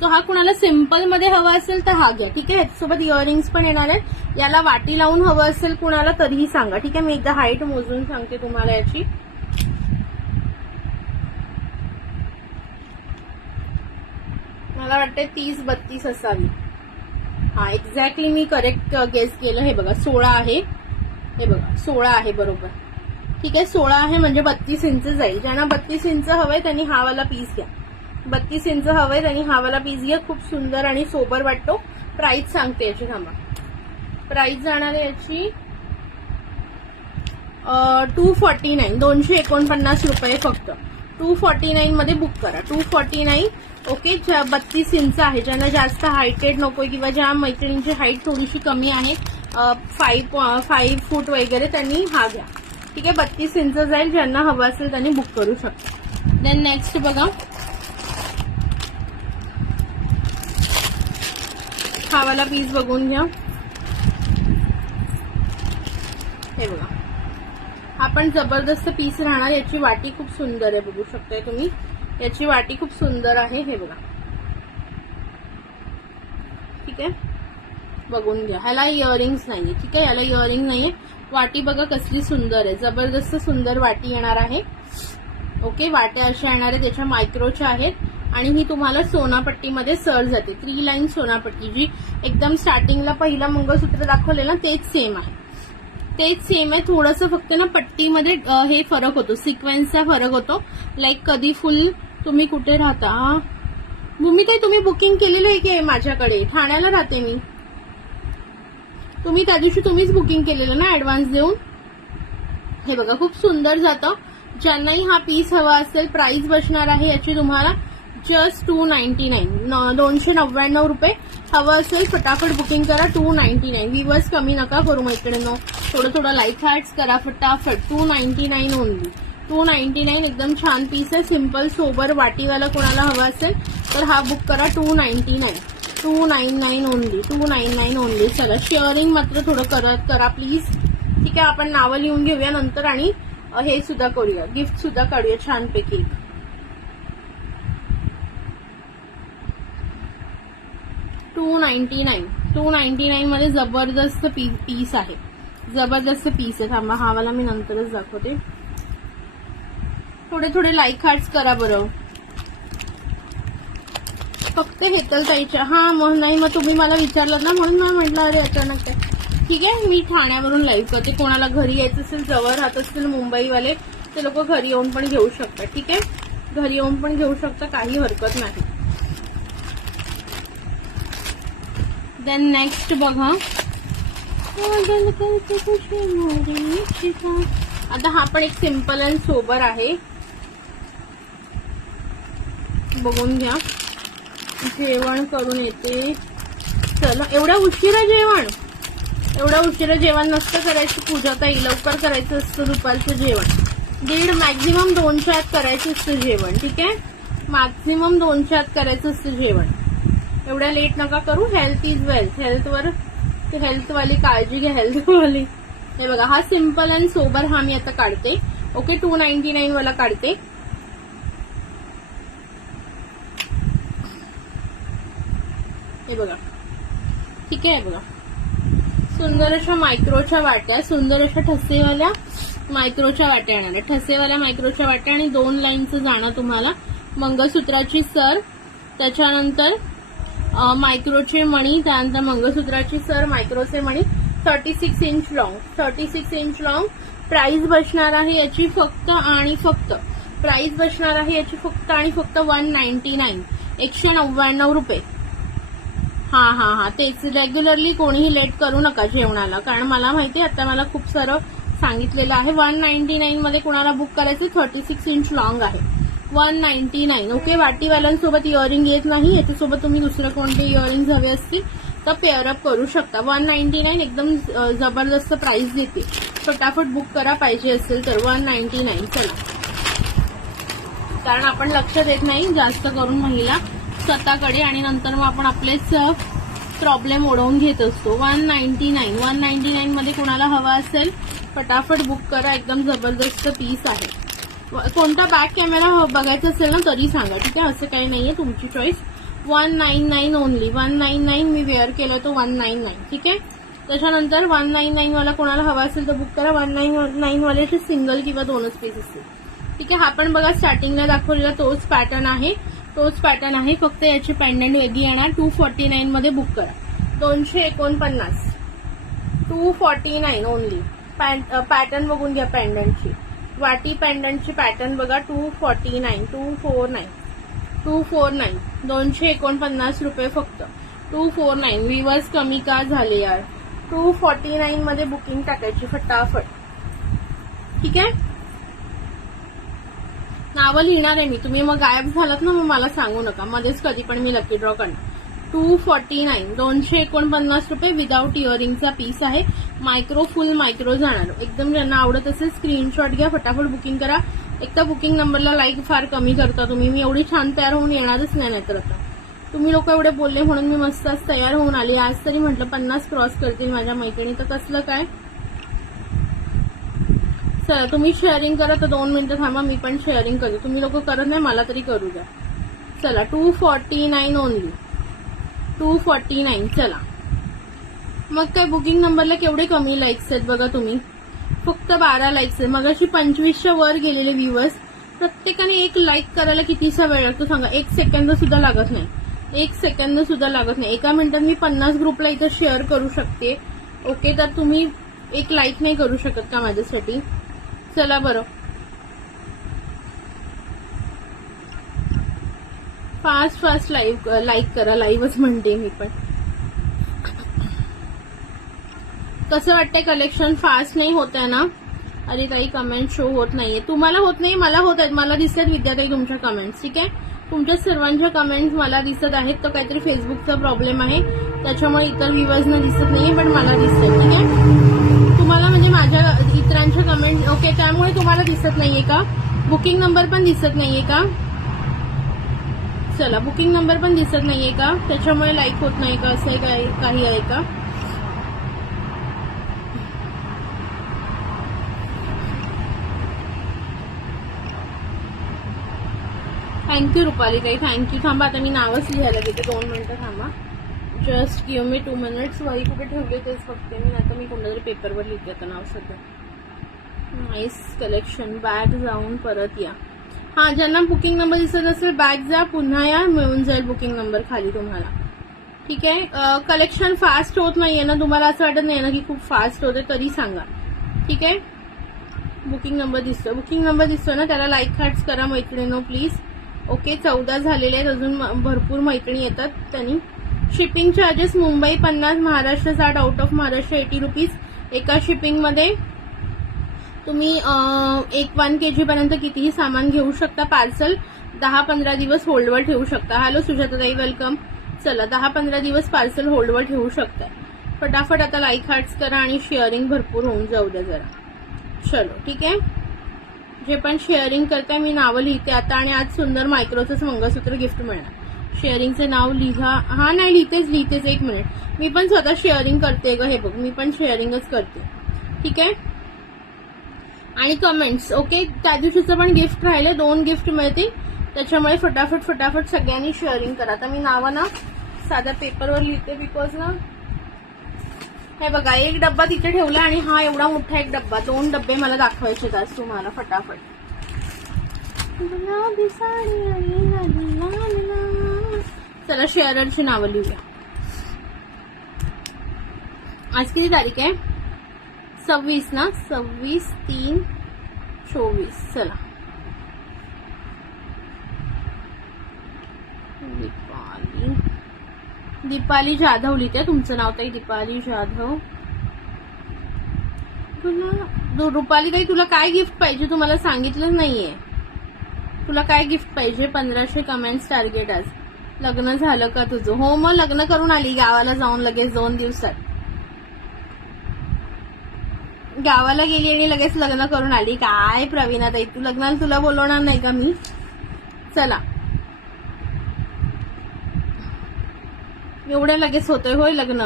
सो हा कुणाला सिंपल मध्ये हवा असेल तर हा घ्या. ठीक आहे, ह्याच्यासोबत इयरिंग्स पण येणार आहेत. याला वाटी लावून हवं असेल कुणाला तरीही सांगा. ठीक आहे, मी एकदा हाईट मोजून सांगते तुम्हाला याची. मला वाटते 30-32 असावी. हा, एक्झॅक्टली मी करेक्ट गेस केलं. हे बघा 16 आहे. हे बघा 16 आहे बरोबर. ठीक आहे, 16 आहे म्हणजे 32 इंच जाईल. ज्यांना 32 इंच हवंय त्यांनी हा वाला पीस घ्या. 32 इंच हवंय त्यांनी हा वाला पीस घ्या. खूप सुंदर आणि सोबर वाटतो. प्राइस सांगते याची, थांबा. प्राइस जाणार आहे याची 249, 249 रुपये फक्त. 249 मध्ये बुक करा. 249. ओके, 32 इंच आहे. ज्यांना जास्त हायटेड नकोय किंवा ज्या मैत्रिणींची हाईट थोडीशी कमी आहे, 5 फूट वगैरे, त्यांनी हा घ्या. ठीक आहे, 32 इंच जाईल. ज्यांना हवं असेल त्यांनी बुक करू शकता. देन नेक्स्ट बघा, हा वाला पीस बघून घ्या. हे बघा, हा पण जबरदस्त पीस राहणार. याची वाटी खूप सुंदर आहे, बघू शकताय तुम्ही. याची वाटी खूप सुंदर आहे. हे बघा, ठीक आहे, बघून घ्या. ह्याला इयरिंग्स नाहीये. ठीक आहे, याला इयरिंग नाहीये. वाटी बघा कसली सुंदर आहे, जबरदस्त सुंदर वाटी येणार आहे. ओके, वाट्या अशा येणार आहेत, त्याच्या मायक्रोच्या आहेत. आणि ही तुम्हाला सोनापट्टीमध्ये सर जाते. 3 लाईन सोनापट्टी, जी एकदम स्टार्टिंगला पहिला मंगळसूत्र दाखवले ना तेच सेम आहे. तेच सेम आहे. थोडंसं फक्त ना पट्टीमध्ये हे फरक होतो, सिक्वेन्सचा फरक होतो. लाईक कधी फुल, तुम्ही कुठे राहता भूमिका? तुम्ही बुकिंग केलेलं आहे की माझ्याकडे? ठाण्याला राहते मी. तुम्ही त्या दिवशी तुम्हीच बुकिंग केलेलं ना ऍडव्हान्स देऊन. हे बघा, खूप सुंदर जातं. ज्यांनाही हा पीस हवा असेल, प्राइस बसणार आहे याची तुम्हाला जस्ट 299, 299 रुपये. हवं असेल फटाफट बुकिंग करा. 299. व्ह्यूअर्स कमी नका करू मैत्रिणींनो, थोडं लाईक हार्ट्स करा फटाफट. 299 ओनली. 299 एकदम छान पीस आहे. सिंपल सोबर वाटीवाला कोणाला हवा असेल तर हा बुक करा. 299, 299 ओनली, 299 ओनली. चला, शेअरिंग मात्र थोडं करा प्लीज. ठीक आहे, आपण नावं लिहून घेऊया नंतर, आणि हे सुद्धा करूया, गिफ्ट सुद्धा काढूया छानपैकी. $299 मध्ये जबरदस्त पीस आहे, जबरदस्त पीस आहे. थांबा, हा वाला मी नंतरच दाखवते. थोडे लाईक हार्ट्स करा बरं. फक्त हेतलताईच्या. हा मग नाही, मग तुम्ही मला विचारलं ना म्हणून मी म्हटलं अरे अचानक काय. ठीक आहे, मी ठाण्यावरून लाईव्ह करते. कोणाला घरी यायचं असेल, जवळ राहत असतील मुंबईवाले, ते लोक घरी येऊन पण घेऊ शकतात. ठीक आहे, घरी येऊन पण घेऊ शकता, काही हरकत नाही. देन नेक्स्ट बघा, आता हा पण एक सिंपल अँड सोबर आहे, बघून घ्या. जेवण करून येते. चला, एवढा उशिरा जेवण? एवढा उशिरा जेवण नसतं करायचं पूजा ताई, लवकर करायचं असतं दुपारचं जेवण. 1:30 मॅक्झिमम 2च्या आत करायचं असतं जेवण. ठीक आहे, मॅक्झिमम 2च्या आत करायचं असतं जेवण. एवढ्या लेट नका करू. Health is wealth. हेल्थवर, हेल्थवाली काळजी घ्या, हेल्थवाली. हे बघा, हा सिंपल अँड सोबर हा मी आता काढते. ओके, 299 वाला काढते. हे बघा, ठीक आहे, बघा सुंदर अशा मायक्रोच्या वाट्या, सुंदर अशा ठसेवाल्या मायक्रोच्या वाट्या येणार आहे, ठसेवाल्या मायक्रोच्या वाट्या आणि 2 लाईनचं जाणं तुम्हाला. मंगळसूत्राची सर, त्याच्यानंतर मायक्रोचे मणी, त्यानंतर मंगळसूत्राची सर, मायक्रोचे मणी. 36 inch long, 36 inch long. Price बसणार आहे याची फक्त आणि फक्त, प्राइस बसणार आहे याची फक्त आणि फक्त 199, 199 रुपये. हा तेच. रेग्युलरली कोणीही लेट करू नका जेवणाला, कारण मला माहिती आहे आता मला खूप सारं सांगितलेलं आहे. 199 मध्ये कोणाला बुक करायचं. 36 इंच लॉंग आहे, 199. ओके. वाटीवाल्यांसोबत इयरिंग येत नाही, याच्यासोबत तुम्ही दुसरं कोणते इयरिंग हवे असतील तर पेअरअप करू शकता. 199 एकदम जबरदस्त प्राइस देते. फटाफट बुक करा पाहिजे असेल तर. 199. चला, कारण आपण लक्ष देत नाही जास्त करून महिला स्वतःकडे, आणि नंतर मग आपण आपलेच प्रॉब्लेम ओढवून घेत असतो. 199. 199 मध्ये कोणाला हवा असेल फटाफट बुक करा. एकदम जबरदस्त पीस आहे. कोणता बॅक कॅमेरा बघायचा असेल ना तरी सांगा, ठीक आहे. असं काही नाहीये, तुमची चॉईस. 199 ओनली. 199 मी वेअर केला तो 199, ठीक आहे. त्याच्यानंतर 199 वाला कोणाला हवा असेल तर बुक करा. 199 वाल्याचे सिंगल किंवा 2च पीस असतील, ठीक आहे. हा पण बघा स्टार्टिंगला दाखवलेला तोच पॅटर्न आहे, तोच पॅटर्न आहे, फक्त याची पेंडंट वेगळी येणार. 249 मध्ये बुक करा. 249, 249 ओनली. पॅटर्न बघून घ्या पेंडंटची, वाटी पेंडंटची पॅटर्न बघा. 249, 249, 249, 249 रुपये फक्त. 249. व्ह्यूअर्स कमी का झाले यार. 249 मध्ये बुकिंग टाकायची फटाफट, ठीक आहे. नावं लिहिणार आहे मी, तुम्ही मग गायब झालात ना मग मला सांगू नका मध्येच कधी पण मी लकी ड्रॉ करणार. 249, 249 रुपये विदाऊट इयरिंगचा पीस आहे. मायक्रो, फुल मायक्रो जाणार. एकदम ज्यांना आवडत असेल स्क्रीनशॉट घ्या, फटाफट बुकिंग करा. एक तर बुकिंग नंबरला लाईक फार कमी करता तुम्ही. मी एवढी छान तयार होऊन येणारच नाही, नाहीतर आता तुम्ही लोक एवढे बोलले म्हणून मी मस्त आज तयार होऊन आली. आज तरी म्हटलं 50 क्रॉस करतील माझ्या मैत्रिणी, तर कसलं काय. चला, तुम्ही शेअरिंग करा तर 2 मिनिटं थांबा, मी पण शेअरिंग करते. तुम्ही लोक करत नाही, मला तरी करू द्या. चला, 249 ओनली, 249. चला, मग काय बुकिंग नंबरला केवढे कमी लाईक्स आहेत बघा तुम्ही. फक्त 12 लाईक्स आहेत. मगाशी 25च्या वर गेलेले व्ह्यूअर्स. प्रत्येकाने एक लाईक करायला कितीसा वेळ लागतो सांगा. 1 सेकंद सुद्धा लागत नाही, 1 सेकंद सुद्धा लागत नाही. एका मिनिटात मी 50 ग्रुपला इथं शेअर करू शकते. ओके, तर तुम्ही एक लाईक नाही करू शकत का माझ्यासाठी. चला बरं, फास्ट लाईक करा. लाईव्हच म्हणते मी पण. कसं वाटतंय कलेक्शन. फास्ट नाही होत आहे ना. अरे काही कमेंट शो होत नाहीये. तुम्हाला होत नाही, मला होत आहेत. मला दिसतात विद्याताई तुमच्या कमेंट्स, ठीक आहे. तुमच्या सर्वांच्या कमेंट्स मला दिसत आहेत. तर काहीतरी फेसबुकचा प्रॉब्लेम आहे, त्याच्यामुळे इतर व्ह्यूअर्सना दिसत नाही, पण मला दिसत, ठीक आहे. तुम्हाला म्हणजे माझ्या इतरांच्या कमेंट, ओके, त्यामुळे तुम्हाला दिसत नाहीये का. बुकिंग नंबर पण दिसत नाहीये का. चला, बुकिंग नंबर पण दिसत नाहीये का, त्याच्यामुळे लाईक होत नाही का, असं काही आहे का. थँक्यू रुपाली ताई, थँक्यू. थांबा आता मी नावच लिहायला घेते, 2 मिनिटं थांबा. Just give me 2 minutes. वही कुठे ठेवले तेच बघते मी, आता मी कोणत्या तरी पेपरवर लिहिते आता नाव सध्या. Nice collection. बॅग जाऊन परत या. हा, ज्यांना बुकिंग नंबर दिसत असेल बॅग जा, पुन्हा या, मिळून जाईल बुकिंग नंबर खाली तुम्हाला, ठीक आहे. कलेक्शन फास्ट होत नाहीये ना, तुम्हाला असं वाटत नाही ना की खूप फास्ट होते, तरी सांगा, ठीक आहे. बुकिंग नंबर दिसतो, बुकिंग नंबर दिसतो ना, त्याला लाईक हार्ट्स करा मैत्रिणींनो प्लीज. ओके, 14 झालेले आहेत, अजून भरपूर मैत्रिणी येतात. त्यांनी shipping charges Mumbai 50, Maharashtra 60, out of Maharashtra 80 rupees. एका शिपिंगमध्ये तुम्ही 1 kg पर्यंत कितीही सामान घेऊ शकता. पार्सल 10-15 दिवस होल्डवर ठेवू शकता. हॅलो सुजाताताई, वेलकम. चला, 10-15 दिवस पार्सल होल्डवर ठेवू शकता. फटाफट आता लाईक हार्ट्स करा आणि शेअरिंग भरपूर होऊन जाऊ द्या जरा. चलो, ठीक आहे. जे पण शेअरिंग करताय मी नावं लिहिते आता, आणि आज सुंदर मायक्रोचंच मंगळसूत्र गिफ्ट मिळणार. शेअरिंगचं नाव लिहा. हा, नाही लिहितेच 1 मिनिट. मी पण स्वतः शेअरिंग करते ग, हे बघ मी पण शेअरिंगच करते, ठीक आहे. आणि कमेंट्स, ओके, त्या दिवशीचं पण गिफ्ट राहिले, 2 गिफ्ट मिळतील, त्याच्यामुळे फटाफट सगळ्यांनी शेअरिंग करा. आता मी नावं ना साध्या पेपरवर लिहिते, बिकॉज ना हे बघा, एक डब्बा तिथे ठेवला आणि हा एवढा मोठा एक डब्बा, 2 डब्बे मला दाखवायचे आज तुम्हाला फटाफट. गुलाबी साडी आणि लाल लाल. चला शेअररची नावं लिहूया. आज किती तारीख आहे? 26 ना? 26/3/24. चला. दीपाली जाधव लिहिते तुमचं नाव ताई. दीपाली जाधव. रुपाली ताई, तुला काय गिफ्ट पाहिजे? तुम्हाला सांगितलं नाहीये. तुला काय गिफ्ट पाहिजे? 1500 कमेंट्स टार्गेट आज. लग्न झालं का तुझं? हो, मग लग्न करून आली गावाला जाऊन लगेच 2 दिवसात. गावाला गेली आणि लगेच लग्न करून आली. काय प्रवीणा ताई, तू लग्नाला तुला बोलवणार नाही का मी? चला, एवढं लगेच होतंय होय लग्न?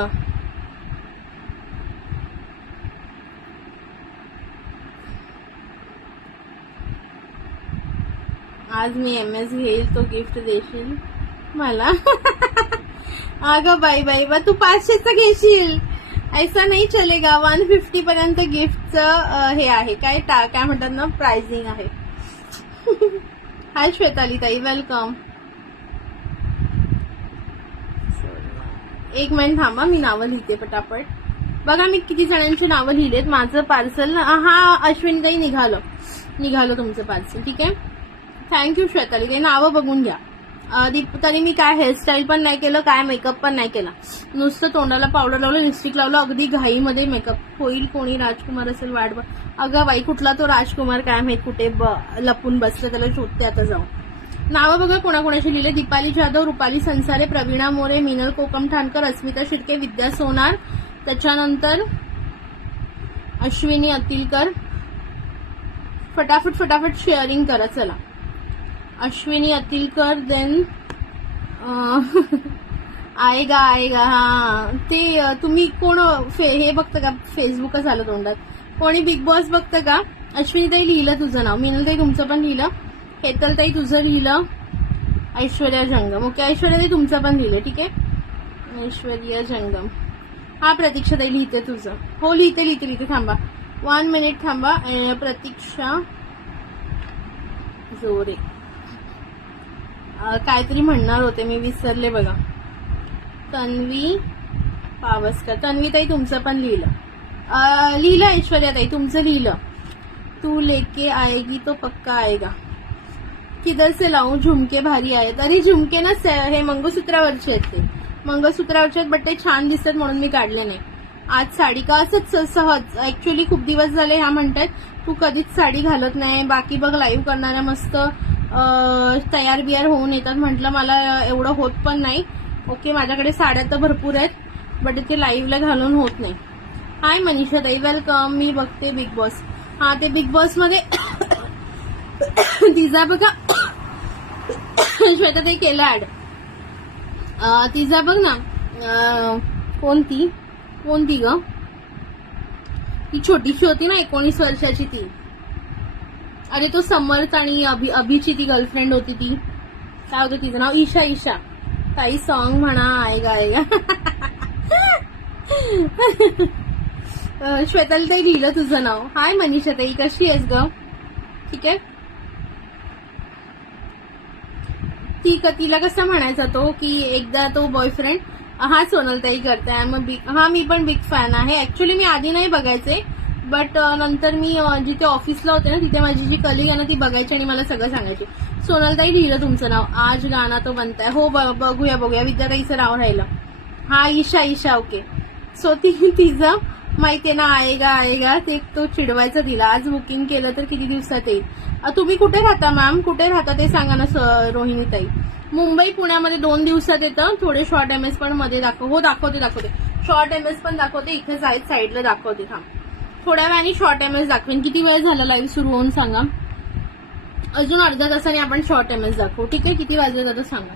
आज मी MS घेईल, तो गिफ्ट देशील मला? अगं बाई बाई बा, तू 500चं घेशील? ऐसा नाही चलेगा. 150 पर्यंत गिफ्टचं हे आहे. काय म्हणतात ना, प्राइसिंग आहे. हाय श्वेताली ताई, वेलकम. 1 मिनिट थांबा, मी नावं लिहिते पटापट. बघा मी किती जणांची नावं लिहिलेत. माझं पार्सल, हा अश्विन ताई निघालं तुमचं पार्सल. ठीक आहे, थँक्यू श्वेताली ताई. नावं बघून घ्या. तरी मी काय हेअरस्टाईल पण नाही केलं, काय मेकअप पण नाही केला. नुसतं तोंडाला पावडर लावलं, लिपस्टिक लावलं. अगदी घाईमध्ये मेकअप होईल. कोणी राजकुमार असेल वाट बघ. अगं बाई, कुठला तो राजकुमार काय माहित कुठे लपून बसलं, त्याला शोधते आता जाऊन. नावं बघा कोणाकोणाची लिहिले. दीपाली जाधव, रुपाली संसारे, प्रवीणा मोरे, मिनल कोकम ठाणकर, अस्मिता शिर्के, विद्या सोनार, त्याच्यानंतर अश्विनी अतिलकर. फटाफट शेअरिंग करा. चला, अश्विनी अतिलकर. देन आएगा. हा, ते तुम्ही कोण हे बघता का? फेसबुकच आलं तोंडात. कोणी बिग बॉस बघतं का? अश्विनी ताई लिहिलं तुझं नाव. मिनल ताई तुमचं पण लिहिलं. हेतल ताई तुझं लिहिलं. ऐश्वर्या जंगम. ओके, ऐश्वर्या ताई तुमचं पण लिहिलं. ठीक आहे, ऐश्वर्या जंगम. हा, प्रतीक्षा ताई लिहिते तुझं. हो, लिहिते. थांबा 1 मिनिट थांबा. प्रतीक्षा जोरे. काहीतरी म्हणणार होते मी, विसरले बघा. तन्वी पावसकर. तन्वी ताई तुमचं पण लिहिलं. ऐश्वर्या ताई तुमचं लिहिलं. तू लेके आएगी तो पक्का आएगा. किधर से लावूं? झुमके भारी आहेत. अरे झुमके ना, हे मंगळसूत्रावरचे आहेत. ते मंगळसूत्रावरचे आहेत, बट ते छान दिसतात म्हणून मी काढले नाही. आज साडी का? असंच सहज. ऍक्च्युअली खूप दिवस झाले ह्या म्हणतायत तू कधीच साडी घालत नाही. बाकी बघ लाईव्ह करणाऱ्या मस्त तयार बियार होऊन येतात. म्हटलं मला एवढं होत पण नाही. ओके, माझ्याकडे साड्या तर भरपूर आहेत, बट इथे लाईव्हला घालून होत नाही. हाय मनीषा ताई, वेलकम. मी बघते बिग बॉस. हा, ते बिग बॉस मध्ये तिचा बघा श्वेता ताई केलं ऍड. तिचा बघ ना, कोणती ग? ती छोटीशी होती ना, 19 वर्षाची ती. अरे तो समर्थ आणि अभिची ती गर्लफ्रेंड होती. ती काय होतं तिचं नाव? ईशा. काही सॉन्ग म्हणा. आएगा. श्वेताली ताई लिहिलं तुझं नाव. हाय मनीषा ताई, कशी आहेस ग? ठीक आहे. तिला कसं म्हणायचा तो की एकदा तो बॉयफ्रेंड. हा, सोनल ताई करते. हा, मी पण बिग फॅन आहे. ऍक्च्युली मी आधी नाही बघायचे, बट नंतर मी जिथे ऑफिसला होते ना, तिथे माझी जी कलिग आहे ना, ती बघायची आणि मला सगळं सांगायची. सोनल ताई लिहिलं तुमचं नाव. आज गाणं तो बनताय. हो, बघूया. विद्याताईचं नाव राहिलं. हा, ईशा. ओके. सो तिचं माहितीये ना, आएगा ते तो चिडवायचं तिला. आज बुकिंग केलं तर किती दिवसात येईल? तुम्ही कुठे राहता मॅम? कुठे राहता ते सांगा ना रोहिणी ताई. मुंबई पुण्यामध्ये 2 दिवसात येतं. थोडे शॉर्ट MS पण मध्ये हो, दाखवते. शॉर्ट MS पण दाखवते. इथे साईडला दाखवते. थांब, थोड्या वेळाने शॉर्ट MS दाखवेन. किती वेळ झाला लाईव्ह सुरू होऊन सांगा. अजून अर्ध्या तासाने आपण शॉर्ट MS दाखवू. ठीक आहे, किती वाजले जातं सांगा.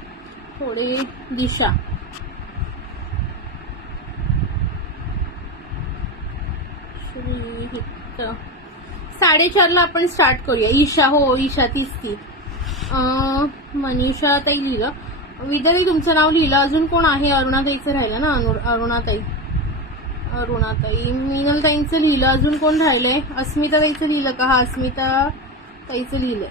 थोडे दिशा. श्री 4:30ला आपण स्टार्ट करूया. ईशा तीच ती. मनीषा ताई लिहिलं. विदरी तुमचं नाव लिहिलं. अजून कोण आहे? अरुणाताईचं राहिलं ना, अरुणाताई. अरुणाताई, मीनलताईंचं लिहिलं. अजून कोण राहिलंय? अस्मिताताईंचं लिहिलं का? हा अस्मिता ताईचं लिहिलंय.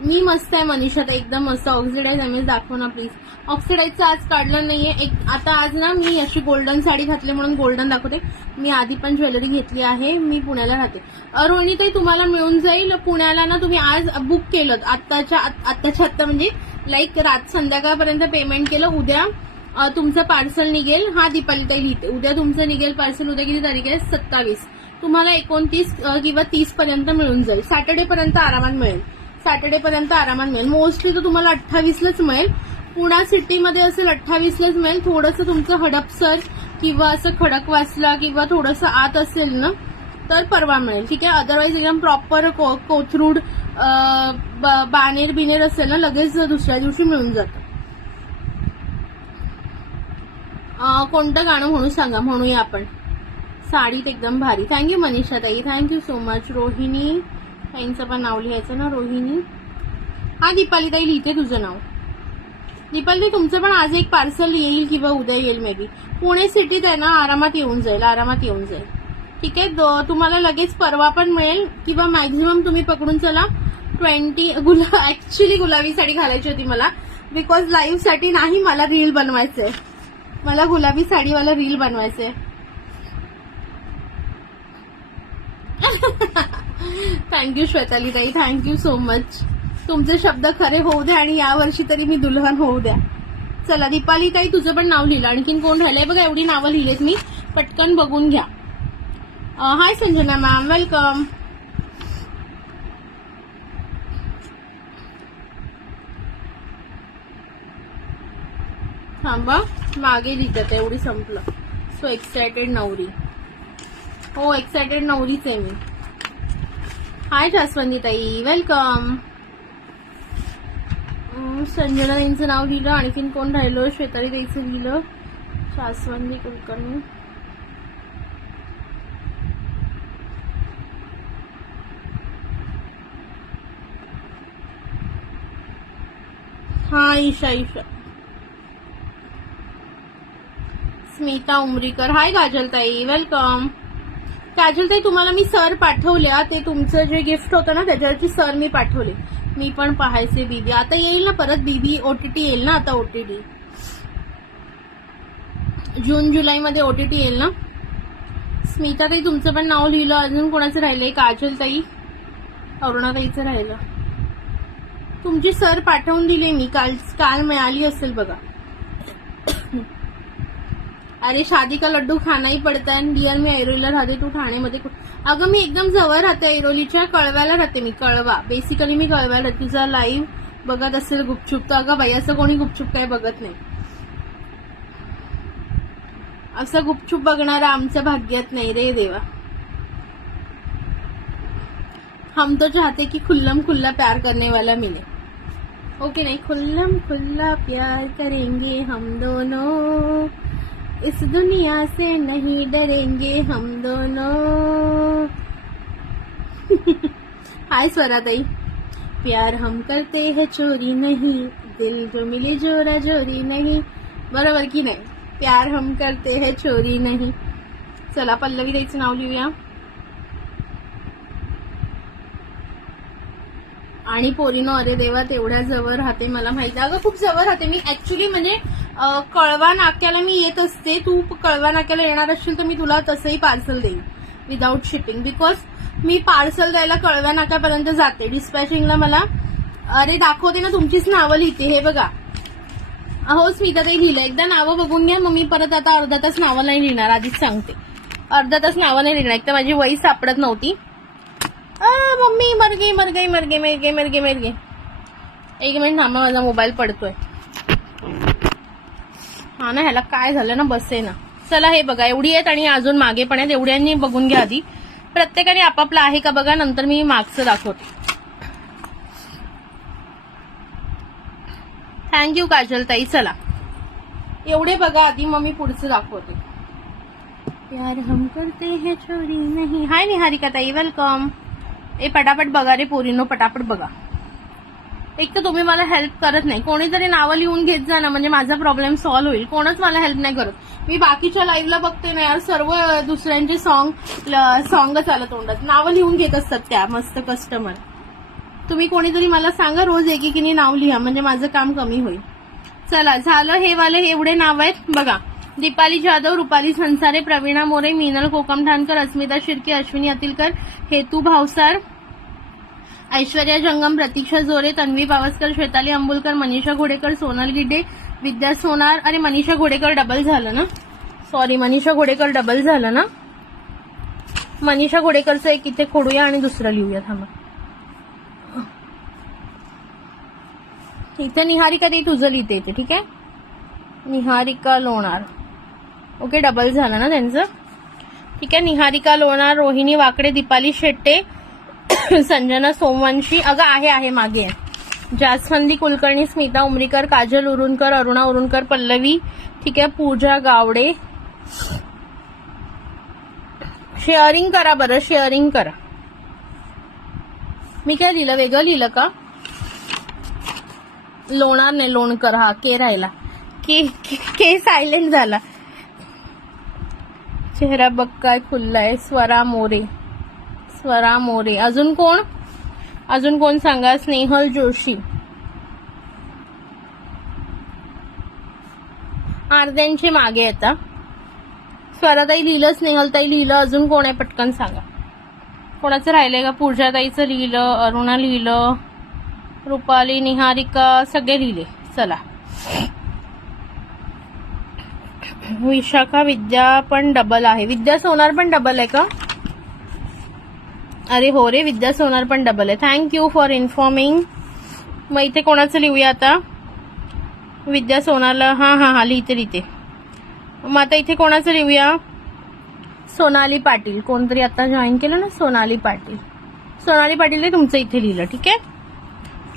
मी मस्त आहे मनीषा, एकदम मस्त. ऑक्सिडाईज इमेज दाखव ना प्लीज. ऑक्सिडाईजचं आज काढलं नाहीये. आता आज ना मी अशी गोल्डन साडी घातली म्हणून गोल्डन दाखवते. मी आधी पण ज्वेलरी घेतली आहे. मी पुण्याला राहते. रोहिणीताई तुम्हाला मिळून जाईल पुण्याला ना. तुम्ही आज बुक केलं आत्ताच्या आत्ता म्हणजे लाईक रात संध्याकाळपर्यंत पेमेंट केलं. उद्या तुमचं पार्सल निघेल. हा दीपालीताई लिहिते. उद्या तुमचं निघेल पार्सल. उद्या किती तारीख आहे? 27. तुम्हाला 29 किंवा 30 पर्यंत मिळून जाईल. सॅटर्डे पर्यंत आरामात मिळेल. सॅटर्डे पर्यंत आरामात मिळेल. मोस्टली तर तुम्हाला 28लाच मिळेल. पुणा सिटीमध्ये असेल 28लाच मिळेल. थोडंसं तुमचं हडपसर किंवा असं खडकवासला किंवा थोडंसं आत असेल ना तर परवा मिळेल. ठीक आहे. अदरवाईज एकदम प्रॉपर कोथरूड बानेर बिनेर असेल ना लगेच दुसऱ्या दिवशी मिळून जातं. कोणतं गाणं म्हणू सांगा, म्हणूया आपण. साडीत एकदम भारी. थँक्यू मनीषा ताई, थँक्यू सो मच. रोहिणी ताईंचं पण नाव लिहायचं ना. रोहिणी. हा दीपाली ताई लिहिते तुझं नाव. दीपाली ताई तुमचं पण आज एक पार्सल येईल किंवा उद्या येईल मे बी. पुणे सिटीत आहे ना, आरामात येऊन जाईल. आरामात येऊन जाईल. ठीक आहे. तुम्हाला लगेच परवा पण मिळेल किंवा मॅक्झिमम तुम्ही पकडून चला 20. ऍक्च्युली गुलाबी साडी घालायची होती मला, बिकॉज लाईव्ह साठी नाही, मला रील बनवायचंय. मला गुलाबी साडीवाला रील बनवायचंय. थँक्यू श्वेताली ताई, थँक्यू सो मच. तुमचे शब्द खरे होऊ द्या आणि यावर्षी तरी मी दुल्हन होऊ द्या. चला दीपाली ताई तुझं पण नाव लिहिलं. आणखीन कोण राहिलंय बघा. एवढी नावं लिहिलेत मी, पटकन बघून घ्या. हाय संजना मॅम, वेलकम. थांबा मागे लिहितात. एवढी संपलं. सो एक्सायटेड नवरी. हो एक्सायटेड नवरीच आहे मी. हाय जास्वंदी ताई, वेलकम. संजना ताईंचं नाव लिहिलं. आणखीन कोण राहिलं? श्वेताली ताईचं लिहिलं. जास्वंदी कुलकर्णी. हा ईशा. स्मिता उमरीकर. हाय काजलताई, वेलकम. काजलताई तुम्हाला मी सर पाठवल्या. ते तुमचं जे गिफ्ट होतं ना त्याच्यावरची सर मी पाठवले. मी पण पाहायचे बीबी. आता येईल ना परत बीबी. ओटीटी येईल ना आता. ओटीटी जून जुलैमध्ये ओटीटी येईल ना. स्मिता ताई तुमचं पण नाव लिहिलं. अजून कोणाचं राहिलंय? काजलताई, अरुणाताईचं राहिलं. तुमची सर पाठवून दिले मी. काल मिळाली असेल बघा. अरे शादी का लड्डू खाना ही पडता है. डिअर मी ऐरोलीला राहते, तू ठाण्यामध्ये. अगं मी एकदम जवळ राहते. ऐरोलीच्या कळव्याला राहते मी. कळवा. बेसिकली मी कळव्याला राहते. तुझा लाईव्ह बघत असेल गुपचूप. तर अगं बाई असं कोणी गुपचूप काय बघत नाही. असं गुपचूप बघणारा आमच्या भाग्यात नाही रे देवा. हम तो चाहते की खुल्लम खुल्ला प्यार करने वाला मिले. ओके नाही. खुल्लम खुल्ला प्यार करेंगे हम दोनों, इस दुनिया से नहीं डरेंगे हम दोनों. हाय स्वराताई. प्यार हम करते हैं चोरी नहीं, दिल जो मिले जोरा जोरी नहीं. बरोबर की नाही. प्यार हम करते हैं चोरी नहीं. चला पल्लवी ताईचं नाव लिहूया. आणि पोरीनो अरे देवा तेवढ्या जवळ राहते. मला माहिती. अगं खूप जवळ राहते मी ऍक्च्युली. म्हणजे कळवा नाक्याला मी येत असते. तू कळवा नाक्याला येणार असशील तर मी तुला तसंही पार्सल देईन without shipping. Because me parcel द्यायला कळव्या नाक्यापर्यंत जाते. डिस्पॅचिंगला मला अरे दाखवते ना तुमचीच नावं लिहिते. हे बघा. हो स्मिता ताई लिहिलं. एकदा नावं बघून घ्या. मग मी परत आता अर्धा तास नावं नाही लिहिणार. आधीच सांगते. अर्धा तास नावं नाही लिहिणार. एक तर माझी वही सापडत नव्हती. मम्मी मर गई मर गई मर गई मर गई मर गई मर गई. एक मिनिट थांबा माझा मोबाईल पडतोय. हा ना ह्याला काय झालं ना बसे ना. चला हे बघा एवढी आहेत आणि अजून मागे पण आहेत. एवढ्यांनी बघून घ्या आधी. प्रत्येकाने आपापला आहे का बघा. नंतर मी मागचं दाखवते. थँक्यू काजलताई. चला एवढे बघा आधी मग मी पुढचं दाखवते. प्यार हम करते हैं चोरी नहीं. हाय निहारिका ताई, वेलकम. ए पटापट बघा रे पोरीनो, पटापट बघा. एक तर तुम्ही मला हेल्प करत नाही, कोणीतरी नावं लिहून घेत जा ना, म्हणजे माझा प्रॉब्लेम सॉल्व्ह होईल. कोणच मला हेल्प नाही करत. मी बाकीच्या लाईव्हला बघते ना यार, सर्व दुसऱ्यांचे सॉंग आलं तोंडात, नावं लिहून घेत असतात त्या मस्त कस्टमर. तुम्ही कोणीतरी मला सांगा रोज एकेकीने नाव लिहा, म्हणजे माझं काम कमी होईल. चला झालं, हे वाले एवढे नाव आहेत बघा. दीपाली जाधव, रुपाली संसारे, प्रवीणा मोरे, मीनल कोकमठाणकर, अस्मिता शिर्के, अश्विनी अतिलकर, हेतू भावसार, ऐश्वर्या जंगम, प्रतीक्षा जोरे, तन्वी पावसकर, श्वेताली अंबुलकर, मनीषा घोडेकर, सोनल गिड्डे, विद्या सोनार. अरे मनीषा घोडेकर डबल झालं ना, सॉरी मनीषा घोडेकर डबल झालं ना. मनीषा घोडेकरचं एक इथे खोडूया आणि दुसरं लिहूया, थांबा. इथे निहारिका ते तुझं लिहिते इथे, ठीक आहे. निहारिका लोणार, ओके डबल झालं ना त्यांचं, ठीक आहे. निहारिका लोणार, रोहिणी वाकडे, दीपाली शेट्टे, संजना सोमवंशी, अगं आहे मागे, जास्वंदी कुलकर्णी, स्मिता उमरीकर, काजल उरुणकर, अरुणा उरुणकर, पल्लवी, ठीक आहे. पूजा गावडे. शेअरिंग करा बरं, शेअरिंग करा. मी काय लिहिलं, वेगळं लिहिलं का? लोणार नाही, लोणकर, हा के राहिला, के सायलेंट झाला. चेहरा बघ काय खुल्लाय. स्वरा मोरे. अजून कोण सांगा. स्नेहल जोशी. अर्ध्यांचे मागे आता. स्वराताई लिहिलं, स्नेहलताई लिहिलं, अजून कोण आहे पटकन सांगा. कोणाचं राहिलंय का? पूजाताईचं लिहिलं, अरुणा लिहिलं, रुपाली, निहारिका, सगळे लिहिले. चला. विशाखा, विद्या पण डबल आहे. विद्या सोनार पण डबल आहे का? अरे हो रे, विद्या सोनार पण डबल आहे. Thank you for informing. मग इथे कोणाचं लिहूया आता? विद्या सोनारला, हा लिहिते. मग आता इथे कोणाचं लिहूया? सोनाली पाटील. कोणतरी आता जॉईन केलं ना, सोनाली पाटील तुमचं इथे लिहिलं, ठीक आहे.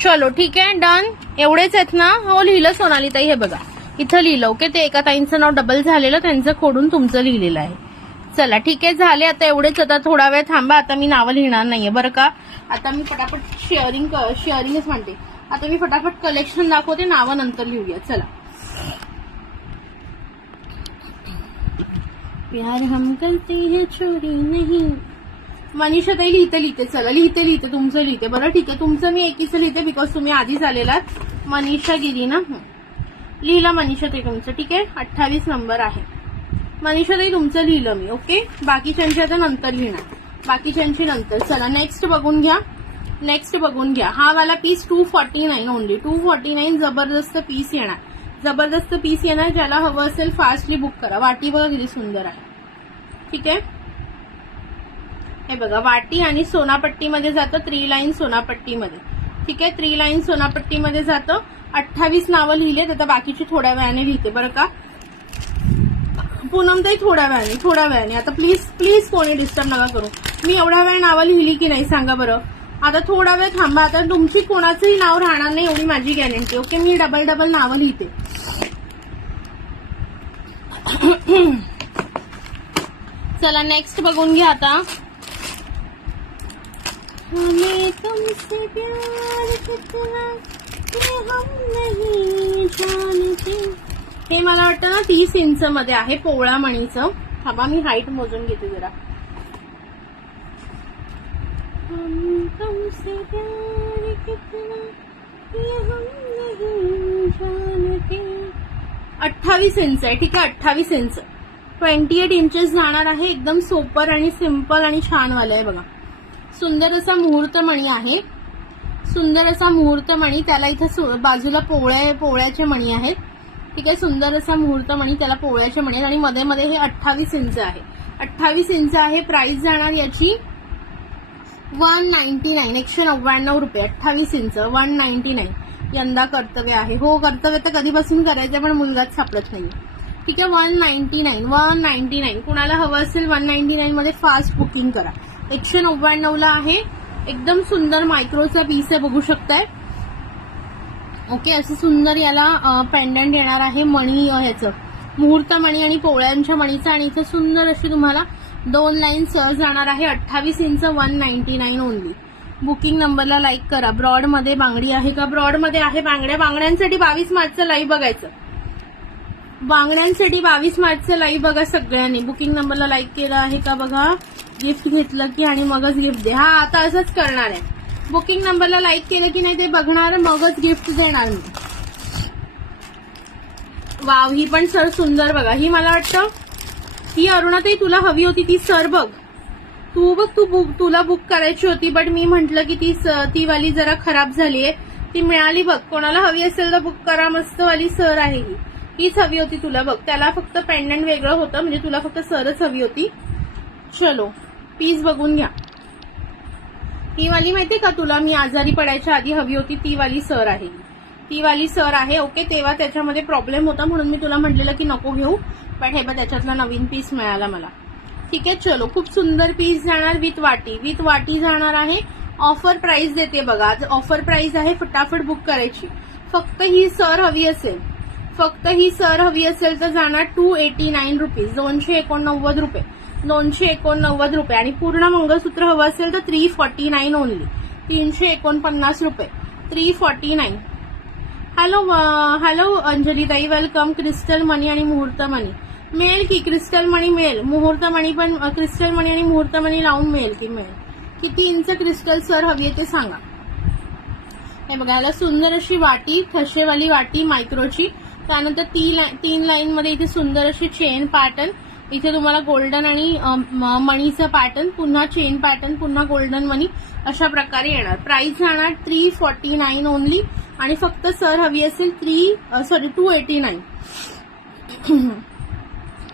चलो ठीक आहे, डन. एवढेच आहेत ना? हो लिहिलं सोनालीताई, हे बघा इथं लिहिलं, ओके. ते एका ताईंचं नाव डबल झालेलं, त्यांचं खोडून तुमचं लिहिलेलं आहे. चला ठीक आहे, झाले आता एवढेच. आता थोडा वेळ थांबा, आता मी नावं लिहिणार नाहीये बरं का. आता मी फटाफट शेअरिंगच म्हणते. आता मी फटाफट कलेक्शन दाखवते, नावं नंतर लिहूया. चला. प्यार हम करते हैं चोरी नहीं. मनीषा ताई लिहिते. चला लिहिते तुमचं लिहिते. बरं ठीक आहे, तुमचं मी एकीचं लिहिते बिकॉज तुम्ही आधीच आलेलात. मनीषा गिरी ना, लिहिला मनीषा ताई तुमचं, ठीक आहे. 28 नंबर आहे. मनीषा ताई तुमचं लिहिलं मी, ओके. बाकीच्यांची आता नंतर लिहिणार, बाकीच्यांची नंतर. चला नेक्स्ट बघून घ्या. हा वाला पीस 249 ओनली. 249 जबरदस्त पीस येणार. ज्याला हवं असेल फास्टली बुक करा. वाटी बघा किती सुंदर आहे, ठीक आहे. हे बघा, वाटी आणि सोनापट्टीमध्ये जातं. 3 लाईन सोनापट्टीमध्ये, ठीक आहे. 3 लाईन सोनापट्टीमध्ये जातं. 28 नावं लिहिलेत. आता बाकीची थोड्या वेळाने लिहिते बरं का. पूनमताई थोड्या वेळाने. आता प्लीज कोणी डिस्टर्ब नका करू. मी एवढ्या वेळ नावं लिहिली की नाही सांगा बरं. आता थोडा वेळ थांबा. आता तुमची कोणाचंही नाव राहणार नाही एवढी माझी गॅरंटी, ओके. मी डबल नावं लिहिते. चला नेक्स्ट बघून घ्या आता. हमें तुमसे प्यार कितना ये हम नहीं जानते. हे मला वाटतं ना 30 इंच मध्ये आहे, पोवळा मणीचं. थांबा मी हाईट मोजून घेते जरा. हम तुमसे प्यार कितना ये हम नहीं जानते. 28 इंच आहे, ठीक आहे. 28 इंच. 28 इंचेस जाणार आहे. एकदम सोपर आणि सिंपल आणि छान वाला आहे बघा. सुंदर असा मुहूर्त मणी आहे. त्याला इथं बाजूला पोवळ्याचे मणी आहेत, ठीक आहे. सुंदर असा मुहूर्त मणी, त्याला पोवळ्याचे मणी आहेत. आणि मध्ये हे 28 इंच आहे. 28 इंच आहे. प्राइस जाणार याची 199, 199 रुपये. 28 इंच 199. यंदा कर्तव्य आहे. हो, कर्तव्य तर कधीपासून करायचं, पण मुलगाच सापडत नाही, ठीक आहे. 199. कुणाला हवं असेल 199 मध्ये फास्ट बुकिंग करा. 199 ला आहे. एकदम सुंदर मायक्रोचा पीस आहे, बघू शकताय, ओके. असं सुंदर याला पेंडंट येणार आहे. मणी ह्याचं मुहूर्त मणी आणि पोळ्यांच्या मणीचं. आणि इथं सुंदर अशी तुम्हाला 2 लाईन सहज जाणार आहे. 28 इंच 199 ओनली. बुकिंग नंबरला लाईक करा. ब्रॉड मध्ये बांगडी आहे का? ब्रॉड मध्ये आहे बांगड्या. बांगड्यांसाठी 22 मार्चचं लाईव्ह बघायचं. बांगड्यांसाठी 22 मार्चचं लाईव्ह बघा सगळ्यांनी. बुकिंग नंबरला लाईक केलं आहे का बघा. गिफ्ट घेतलं की आणि मगच गिफ्ट दे. हा आता असंच करणार आहे. बुकिंग नंबरला लाईक केलं की नाही ते बघणार, मगच गिफ्ट देणार मी. वाव, ही पण सर सुंदर बघा. ही मला वाटतं ही अरुणाताई तुला हवी होती ती सर बघ. तू बघ, तुला बुक करायची होती, बट मी म्हंटल की ती वाली जरा खराब झालीये. ती मिळाली बघ. कोणाला हवी असेल तर बुक करा. मस्त वाली सर आहे ही. हीच हवी होती तुला बघ. त्याला फक्त पेंडंट वेगळं होतं, म्हणजे तुला फक्त सरच हवी होती. चलो पीस बघून घ्या. ही वाली माहितीये का तुला, मी आजारी पडायच्या आधी हवी होती ती वाली सर आहे. ती वाली सर आहे. ओके, तेव्हा त्याच्यामध्ये प्रॉब्लेम होता म्हणून मी तुला म्हटलेलं की नको घेऊ, पण हे बघ त्याच्यातला नवीन पीस मिळाला मला. ठीक आहे, चलो खूप सुंदर पीस जाणार विथ वाटी जाणार आहे. ऑफर प्राइस देते बघा. आज ऑफर प्राइस आहे, फटाफट बुक करायची. फक्त ही सर हवी असेल तर जाणार 289 रुपीज, 289 रुपये. 289 रुपये. आणि पूर्ण मंगळसूत्र हवं असेल तर 349 ओनली, 349 रुपये, 349. हॅलो अंजली ताई, वेलकम. क्रिस्टल मनी आणि मुहूर्त मनी मिळेल की? क्रिस्टल मनी मिळेल, मुहूर्त मनी पण. क्रिस्टल मनी आणि मुहूर्त मनी लावून मिळेल की? मिळेल. किती इंच क्रिस्टल सर हवी आहे ते सांगा. हे बघा, याला सुंदर अशी वाटी, ठसेवाली वाटी मायक्रोची. त्यानंतर 3 लाईन मध्ये इथे सुंदर अशी चेन पॅटर्न. इथे तुम्हाला गोल्डन आणि मणीचं पॅटर्न, पुन्हा चेन पॅटर्न, पुन्हा गोल्डन मनी, अशा प्रकारे येणार. प्राइस जाणार 349 ओनली. आणि फक्त सर हवी असेल 289.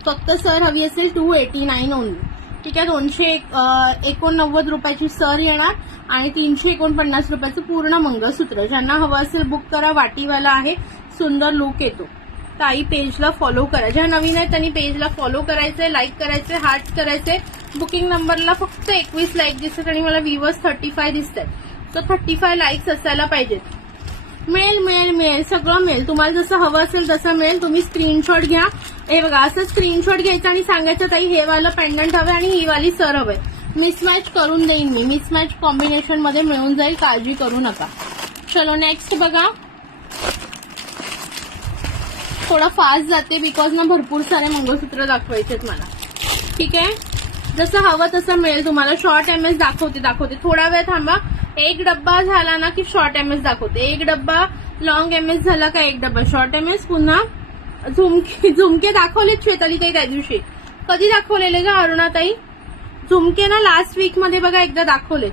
फक्त सर हवी असेल 289 ओनली. ठीक आहे, 289 रुपयाची सर येणार आणि 349 रुपयाचं पूर्ण मंगळसूत्र. ज्यांना हवं असेल बुक करा. वाटीवाला आहे, सुंदर लुक येतो. ताई पेजला फॉलो करा. ज्या नवीन आहेत त्यांनी पेजला फॉलो करायचंय, लाईक करायचंय, हार्ट करायचंय. बुकिंग नंबरला फक्त 21 लाईक दिसतात आणि मला व्ह्यूअर्स 35 दिसतात. तर 35 लाईक्स असायला पाहिजेत. मिळेल, सगळं मिळेल. तुम्हाला जसं हवं असेल तसं मिळेल. तुम्ही स्क्रीनशॉट घ्या. हे बघा, असं स्क्रीनशॉट घ्यायचं आणि सांगायचं ताई हे वालं पेंडंट हवं आणि ही वाली सर हवंय. मिसमॅच करून देईन मी. मिसमॅच कॉम्बिनेशन मध्ये मिळून जाईल, काळजी करू नका. चलो नेक्स्ट बघा. थोडा फास्ट जाते बिकॉज ना भरपूर सारे मंगळसूत्र दाखवायचेत मला. ठीक आहे, जसं हवं तसं मिळेल तुम्हाला. शॉर्ट एमएस दाखवते. थोडा वेळ थांबा. एक डब्बा झाला ना की शॉर्ट एमएस दाखवते. एक डब्बा लॉंग एमएस झाला का एक डब्बा शॉर्ट एमएस. पुन्हा झुमके दाखवलेत श्वेताली ताई त्या दिवशी. कधी दाखवलेले का अरुणाताई? झुमके ना लास्ट वीक मध्ये बघा एकदा दाखवले.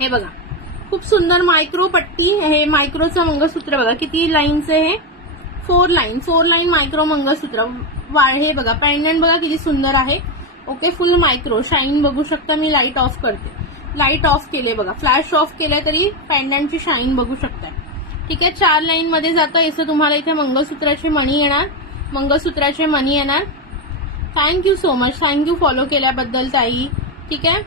हे बघा, खूप सुंदर मायक्रो पट्टी. हे मायक्रोचं मंगळसूत्र बघा. किती लाईनचे हे? 4 लाईन मायक्रो मंगळसूत्र. हे बघा, पेंडंट बघा किती सुंदर आहे. ओके, फुल मायक्रो. शाईन बघू शकता. मी लाईट ऑफ करते. लाईट ऑफ केले बघा. फ्लॅश ऑफ केले तरी पेंडंटची शाईन बघू शकता. ठीक आहे, 4 लाईन मध्ये जातं. याचं तुम्हाला इथे मंगळसूत्राचे मणी येणार. Thank you so much. Thank you follow केल्याबद्दल ताई. ठीक आहे,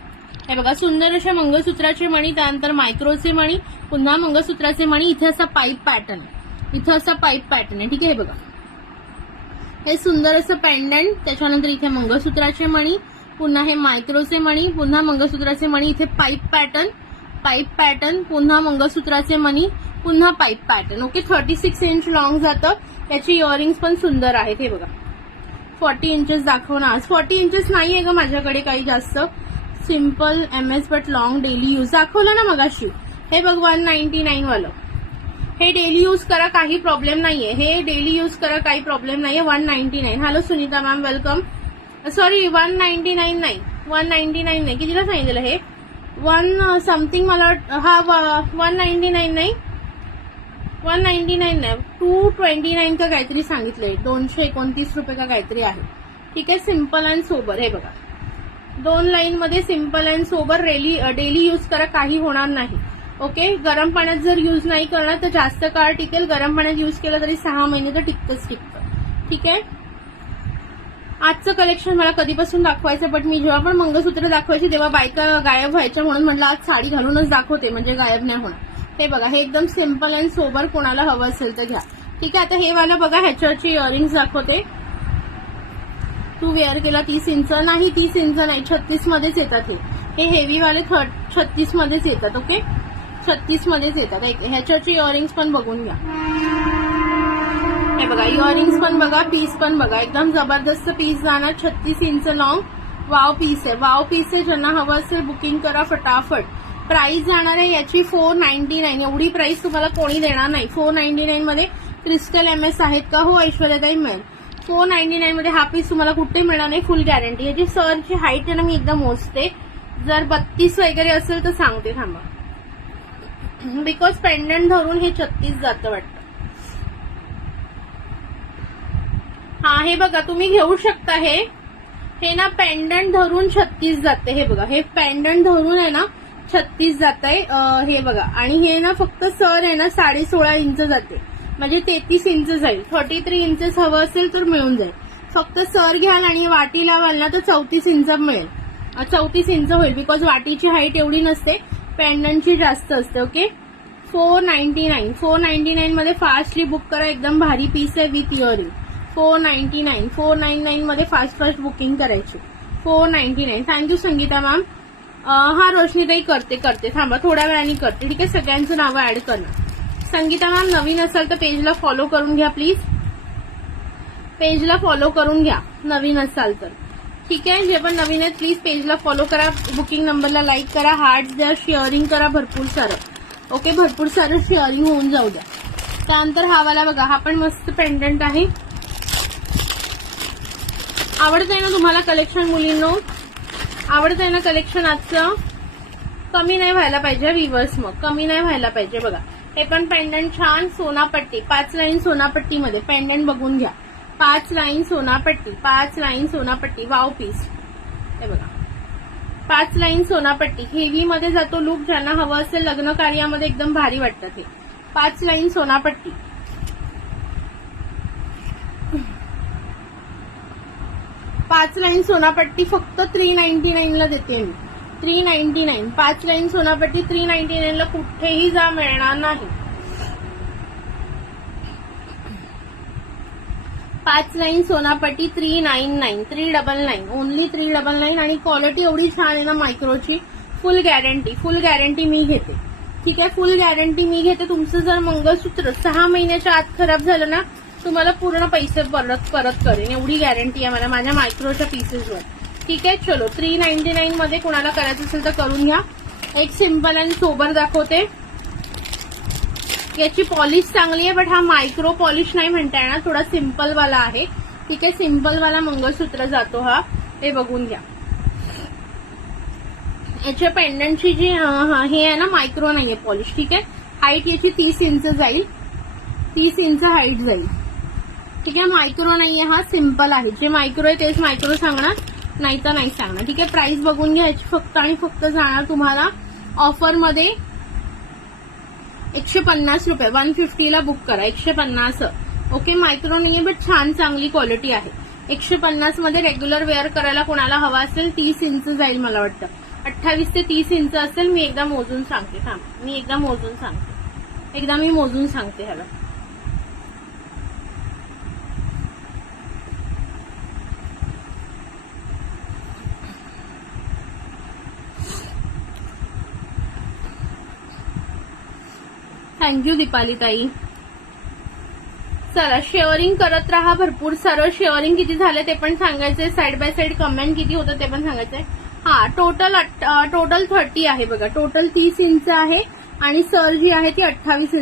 हे बघा सुंदर अशा मंगळसूत्राचे मणी, त्यानंतर मायक्रोचे मणी, पुन्हा मंगळसूत्राचे मणी. इथे असा पाईप पॅटर्न आहे. ठीक आहे, हे बघा, हे सुंदर असं पेंडंट. त्याच्यानंतर इथे मंगळसूत्राचे मणी, पुन्हा हे मायक्रोचे मणी, पुन्हा मंगळसूत्राचे मणी. इथे पाईप पॅटर्न, पुन्हा मंगळसूत्राचे मणी, पुन्हा pipe pattern. Okay, 36 inch long जातं. त्याची इयरिंग्स पण सुंदर आहेत. हे बघा, 40 इंचेस दाखवणार. 40 इंचेस नाही आहे ग माझ्याकडे काही जास्त. Simple MS but long daily use दाखवलं ना मगाशी. हे बघ 199 वालं. हे डेली यूज करा, काही प्रॉब्लेम नाहीये. 199. Hello Sunita ma'am, welcome. Sorry 199 नाही, 199 नाही. कितीला सांगितलं हे? 1 समथिंग मला. हा 199 नाही, 199 नाही, 229 का काहीतरी सांगितलंय. 229 रुपये का काहीतरी आहे. ठीक आहे, सिम्पल अँड सोबर. हे बघा, 2 लाईन मध्ये simple and sober. Daily use करा, काही होणार नाही. ओके, गरम पाण्यात जर यूज नाही करणार तर जास्त काळ टिकेल. गरम पाण्यात यूज केलं तरी 6 महिने तर टिकतं. ठीक आहे, आजचं कलेक्शन मला कधीपासून दाखवायचं, बट मी जेव्हा पण मंगळसूत्र दाखवायची तेव्हा बायका गायब व्हायच्या, म्हणून म्हटलं आज साडी घालूनच दाखवते म्हणजे गायब नाही होणार. ते बघा, हे एकदम सिम्पल अँड सोबर. कोणाला हवं असेल तर घ्या. ठीक आहे, आता हे वाला बघा, ह्याच्यावरची इयरिंग्स दाखवते. तू वेअर केला 30 इंच नाही, 30 इंच नाही, 36 मध्येच येतात हे. हे हेवी वाले 36 मध्येच येतात. ओके 36 मध्येच येतात. ह्याच्याचे इयरिंग्स पण बघून घ्या. हे बघा इयरिंग्स पण बघा, पीस पण बघा, एकदम जबरदस्त पीस जाणार. 36 इंच लॉंग वाव पीस आहे, वाव पीस आहे. ज्यांना हवं असेल बुकिंग करा फटाफट. प्राइस जाणार आहे याची 499. एवढी प्राइस तुम्हाला कोणी देणार नाही. 499 मध्ये क्रिस्टल MS आहेत का? हो ऐश्वर्याताई मिळेल. 499 मध्ये हा पीस तुम्हाला कुठे मिळणार नाही. फुल गॅरंटी. याची सरची हाईट आहे ना मी एकदम मोजते, जर 32 वगैरे असेल तर सांगते थांबा, बिकॉज पेंडंट धरून हे 36 जातं वाटतं. हा हे बघा तुम्ही घेऊ शकता. हे ना पेंडंट धरून 36 जाते. हे बघा हे पेंडंट धरून आहे ना 36 जात आहे. हे बघा आणि हे ना फक्त सर आहे ना 16.5 इंच जाते, म्हणजे 33 इंच जाईल. 33 इंचेस हवं असेल तर मिळून जाईल. फक्त सर घ्याल आणि वाटी लावाल ना तर 34 इंच मिळेल. 34 इंच होईल, बिकॉज वाटीची हाईट एवढी नसते, पेंडंटची जास्त असते. ओके 499. 499 मध्ये फास्टली बुक करा. एकदम भारी पीस आहे विथ इयरिंग. 499. 499 मध्ये फास्ट बुकिंग करायची. 499. Thank you Sangeeta ma'am. हा रोशनीताई करते थांबा, थोड्या वेळाने करते. ठीक आहे सगळ्यांचं नावं ऍड करणार. संगीता मॅम नवीन असाल तर पेजला फॉलो करून घ्या प्लीज. पेजला फॉलो करून घ्या नवीन असाल तर. ठीक आहे जे पण नवीन आहेत प्लीज पेजला फॉलो करा. बुकिंग नंबरला लाईक करा, हार्ट द्या, शेअरिंग करा भरपूर सारं. ओके भरपूर सारं शेअरिंग होऊन जाऊ द्या. त्यानंतर हा वाला बघा, हा पण मस्त पेंडंट आहे. आवडतंय ना तुम्हाला कलेक्शन मुलींनो? आवडतंय ना कलेक्शन आजचं? कमी नाही व्हायला पाहिजे व्हीवर्स, मग कमी नाही व्हायला पाहिजे. बघा हे पण पेंडंट छान सोनापट्टी 5 लाईन सोनापट्टीमध्ये पेंडंट बघून घ्या. 5 लाईन सोनापट्टी, 5 लाईन सोनापट्टी वाव पीस. हे बघा 5 लाईन सोनापट्टी हेवी मध्ये जातो लुक. ज्यांना हवं असेल लग्न कार्यामध्ये एकदम भारी वाटतं हे. 5 लाईन सोनापट्टी. 5 लाईन सोनापट्टी फक्त 399 ला देते मी. 399. 5 लाईन सोनापट्टी 399 ला कुठेही जा मिळणार नाही. 5 लाईन सोनापट्टी 399. 399 ओनली 399. आणि क्वालिटी एवढी छान आहे ना मायक्रोची. फुल गॅरंटी मी घेते. ठीक आहे फुल गॅरंटी मी घेते. तुमचं जर मंगळसूत्र 6 महिन्याच्या आत खराब झालं ना तुम्हाला पूर्ण पैसे परत करेन. एवढी गॅरंटी आहे मला माझ्या मायक्रोच्या पीसेसवर. ठीक आहे चलो 399 मध्ये कुणाला करायचं असेल तर करून घ्या. एक सिंपल आणि सोबर दाखवते. याची पॉलिश चांगली आहे, बट हा मायक्रो पॉलिश नाही म्हणता येणार, थोडा सिंपल वाला आहे. ठीक आहे सिंपल वाला मंगळसूत्र जातो हा. हे बघून घ्या. याच्या पेंडंटची जी हे आहे ना मायक्रो नाहीये पॉलिश. ठीक आहे हाईट याची 30 इंच जाईल. 30 इंच हाईट जाईल. ठीक आहे मायक्रो नाहीये हा, सिंपल आहे. जे मायक्रो आहे तेच मायक्रो सांगणार, नाही तर नाही सांगणार. ठीक आहे प्राइस बघून घ्या याची फक्त आणि फक्त जाणार तुम्हाला ऑफर मध्ये 150 रुपये. 150 ला बुक करा. 150. ओके मायक्रो नाहीये बट छान चांगली क्वालिटी आहे. 150 मध्ये रेग्युलर वेअर करायला कोणाला हवा असेल 30 इंच जाईल मला वाटतं. 28 ते 30 इंच असेल. मी एकदा मोजून सांगते एकदा मी मोजून सांगते ह्याला. थँक्यू दीपाली ताई. चला शेअरिंग करत राहा भरपूर सारं. शेअरिंग किती झाले ते पण सांगायचंय. साईड बाय साईड कमेंट किती होतं ते पण सांगायचंय. हा टोटल 30 आहे बघा. टोटल 30 इंच आहे आणि सर जी आहे ती 28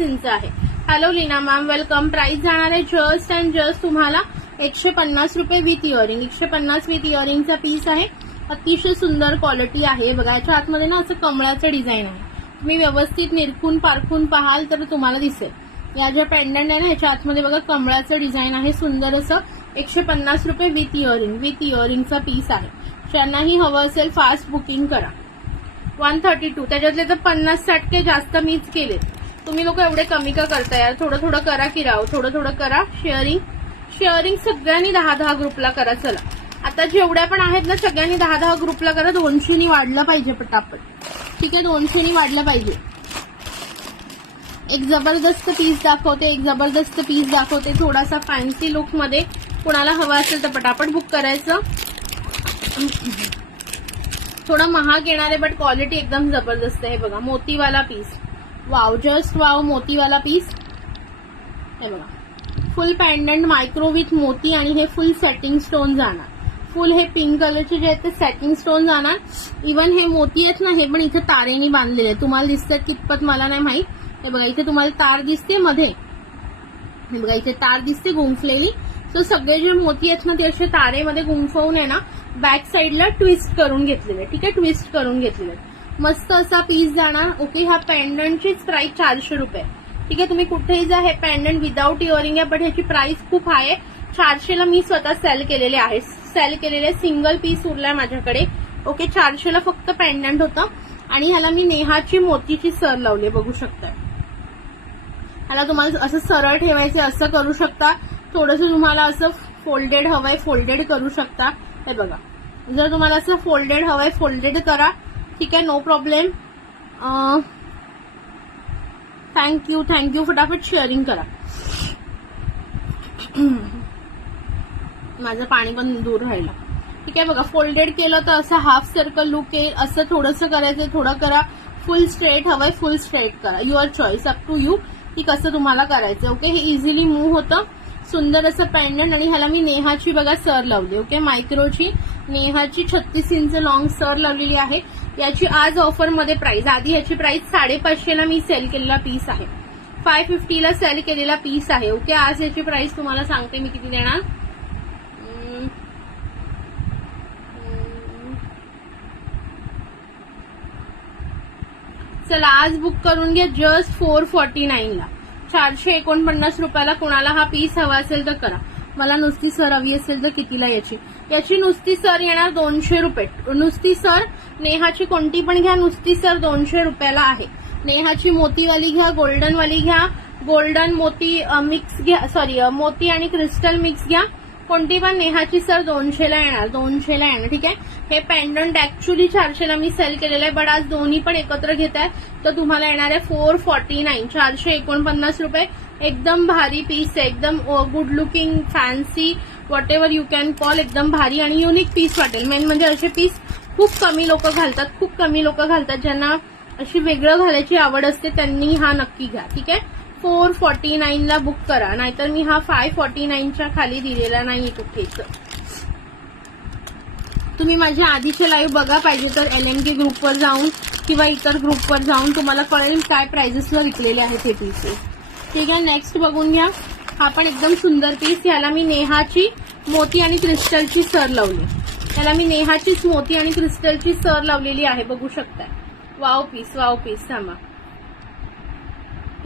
इंच आहे. Hello Leena ma'am welcome. Price जाणार आहे जस्ट अँड जस्ट तुम्हाला 150 रुपये विथ इयरिंग. 150 विथ इयरिंगचा पीस आहे. अतिशय सुंदर क्वालिटी आहे. बघा याच्या आतमध्ये ना असं कमळाचं डिझाईन आहे. तुम्ही व्यवस्थित निरखून पारखून पाहाल तर तुम्हाला दिसेल. या ज्या पेंडंट आहे ना ह्याच्या आतमध्ये बघा कमळाचं डिझाईन आहे सुंदर असं. 150 रुपये विथ इयरिंगचा पीस आहे. ज्यांनाही हवं असेल फास्ट बुकिंग करा. 132 त्याच्यातले तर 50-60 के जास्त मीच केले. तुम्ही लोक एवढे कमी का करता यार? थोडं करा की राव. थोडं करा. शेअरिंग सगळ्यांनी 10-10 ग्रुपला करा. चला आता जेवढ्या पण आहेत ना सगळ्यांनी 10-10 ग्रुपला करा. 200 वाढलं पाहिजे पटापट. ठीक आहे 200 वाढलं पाहिजे. एक जबरदस्त पीस दाखवते. थोडासा फॅन्सी लुक मध्ये. कुणाला हवा असेल तर पटापट बुक करायचं. थोडा महाग येणार आहे बट क्वालिटी एकदम जबरदस्त आहे. बघा मोतीवाला पीस, वाव, जस्ट वाव, मोतीवाला पीस. हे बघा फुल पेंडंट मायक्रो विथ मोती आणि हे फुल सेटिंग स्टोन जाणार. फुल हे पिंक कलरचे जे आहेत ते सेटिंग स्टोन जाणार. इव्हन हे मोती आहेत ना, हे पण इथे तारेने बांधलेले आहेत. तुम्हाला दिसतात कितपत मला नाही माहित. हे बघा इथे तुम्हाला तार दिसते मध्ये, हे बघा इथे तार दिसते गुंफलेली. सो सगळे जे मोती आहेत ना ते असे तारेमध्ये गुंफवून आहे ना बॅक साईडला ट्विस्ट करून घेतलेले. ठीक आहे, ट्विस्ट करून घेतलेले. मस्त असा पीस जाणार. ओके, हा पेंडंटचीच प्राइस 400 रुपये. ठीक आहे, तुम्ही कुठेही जा, हे पेंडंट विदाऊट इयरिंग आहे बट ह्याची प्राइस खूप हाय आहे. 400ला मी स्वतः सेल केलेले आहे. सिंगल पीस उरलाय माझ्याकडे. ओके, 400ला फक्त पेंडंट होतं आणि ह्याला मी नेहाची मोतीची सर लावली, बघू शकता. ह्याला तुम्हाला असं सरळ ठेवायचे असं करू शकता. थोडंसं तुम्हाला असं फोल्डेड हवंय, फोल्डेड करू शकता. हे बघा, जर तुम्हाला असं फोल्डेड हवंय फोल्डेड करा. ठीक आहे, नो प्रॉब्लेम. थँक्यू. फटाफट शेअरिंग करा. माझं पाणी पण दूर राहिलं. ठीक आहे, बघा फोल्डेड केलं तर असं हाफ सर्कल लुक आहे. असं थोडंसं करायचं, थोडं करा. फुल स्ट्रेट हवंय, फुल स्ट्रेट करा. Your choice, up to you की कसं तुम्हाला करायचं. ओके, हे इझिली मूव्ह होतं. सुंदर असं पेंडंट आणि ह्याला मी नेहाची बघा सर लावली. ओके, मायक्रोची नेहाची 36 इंच लॉंग सर लावलेली आहे. याची आज ऑफरमध्ये प्राइस, आधी याची प्राइस 550ला मी सेल केलेला पीस आहे, 550ला सेल केलेला पीस आहे. ओके, आज याची प्राइस तुम्हाला सांगते मी किती देणार. चला आज बुक करून घ्या जस्ट 449ला, 449 रुपयाला. कोणाला हा पीस हवा असेल तर करा. मला नुसती सर हवी असेल तर कितीला याची नुसती सर येणार 200 रुपये. नुसती सर नेहाची कोणती पण घ्या, नुसती सर 200 रुपयाला आहे. नेहाची मोतीवाली घ्या, गोल्डनवाली घ्या, गोल्डन मोती मिक्स घ्या, सॉरी मोती आणि क्रिस्टल मिक्स घ्या, कोणती पण. नेहाची सर 200ला येणार, 200ला येणार. ठीक आहे, हे पेंडंट ऍक्च्युली 400ला मी सेल केलेलं आहे बट आज दोन्ही पण एकत्र घेत आहे तर तुम्हाला येणार आहे 449, 449 रुपये. एकदम भारी पीस आहे, एकदम good looking, fancy, what ever you can call. एकदम भारी आणि युनिक पीस वाटेल. मेन म्हणजे असे पीस खूप कमी लोक घालतात, खूप कमी लोक घालतात. ज्यांना अशी वेगळं घालायची आवड असते त्यांनी हा नक्की घ्या. ठीक आहे, 449ला बुक करा, नाहीतर मी हा 549च्या खाली दिलेला नाही कुठेच. तुम्ही माझ्या आधीचे लाईव्ह बघा पाहिजे तर LNK ग्रुपवर जाऊन किंवा इतर ग्रुपवर जाऊन तुम्हाला कळेल काय प्राइजेसला विकलेले आहेत हे पीसेस. ठीक आहे, नेक्स्ट बघून घ्या. हा पण एकदम सुंदर पीस. याला मी नेहाची मोती आणि क्रिस्टलची सर लावली. याला मी नेहाचीच मोती आणि क्रिस्टलची सर लावलेली आहे, बघू शकताय. Wow piece, wow piece. थांबा,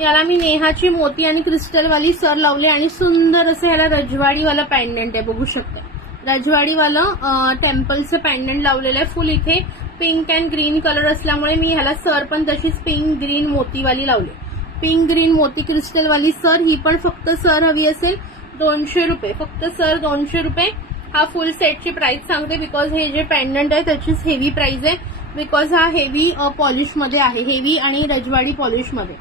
याला मी नेहाची मोती आणि क्रिस्टलवाली सर लावली आणि सुंदर असं याला रजवाडीवाला पेंडंट आहे, बघू शकता. रजवाडीवालं टेम्पलचं पेंडंट लावलेलं आहे. फुल इथे पिंक अँड ग्रीन कलर असल्यामुळे मी ह्याला सर पण तशीच पिंक ग्रीन मोतीवाली लावली. पिंक ग्रीन मोती क्रिस्टलवाली सर. ही पण फक्त सर हवी असेल 200 रुपये, फक्त सर 200 रुपये. हा फुल सेटची प्राइस सांगते बिकॉज हे जे पेंडंट आहे त्याचीच हेवी प्राइस आहे, बिकॉज हा हेवी पॉलिशमध्ये आहे, हेवी आणि रजवाडी पॉलिशमध्ये.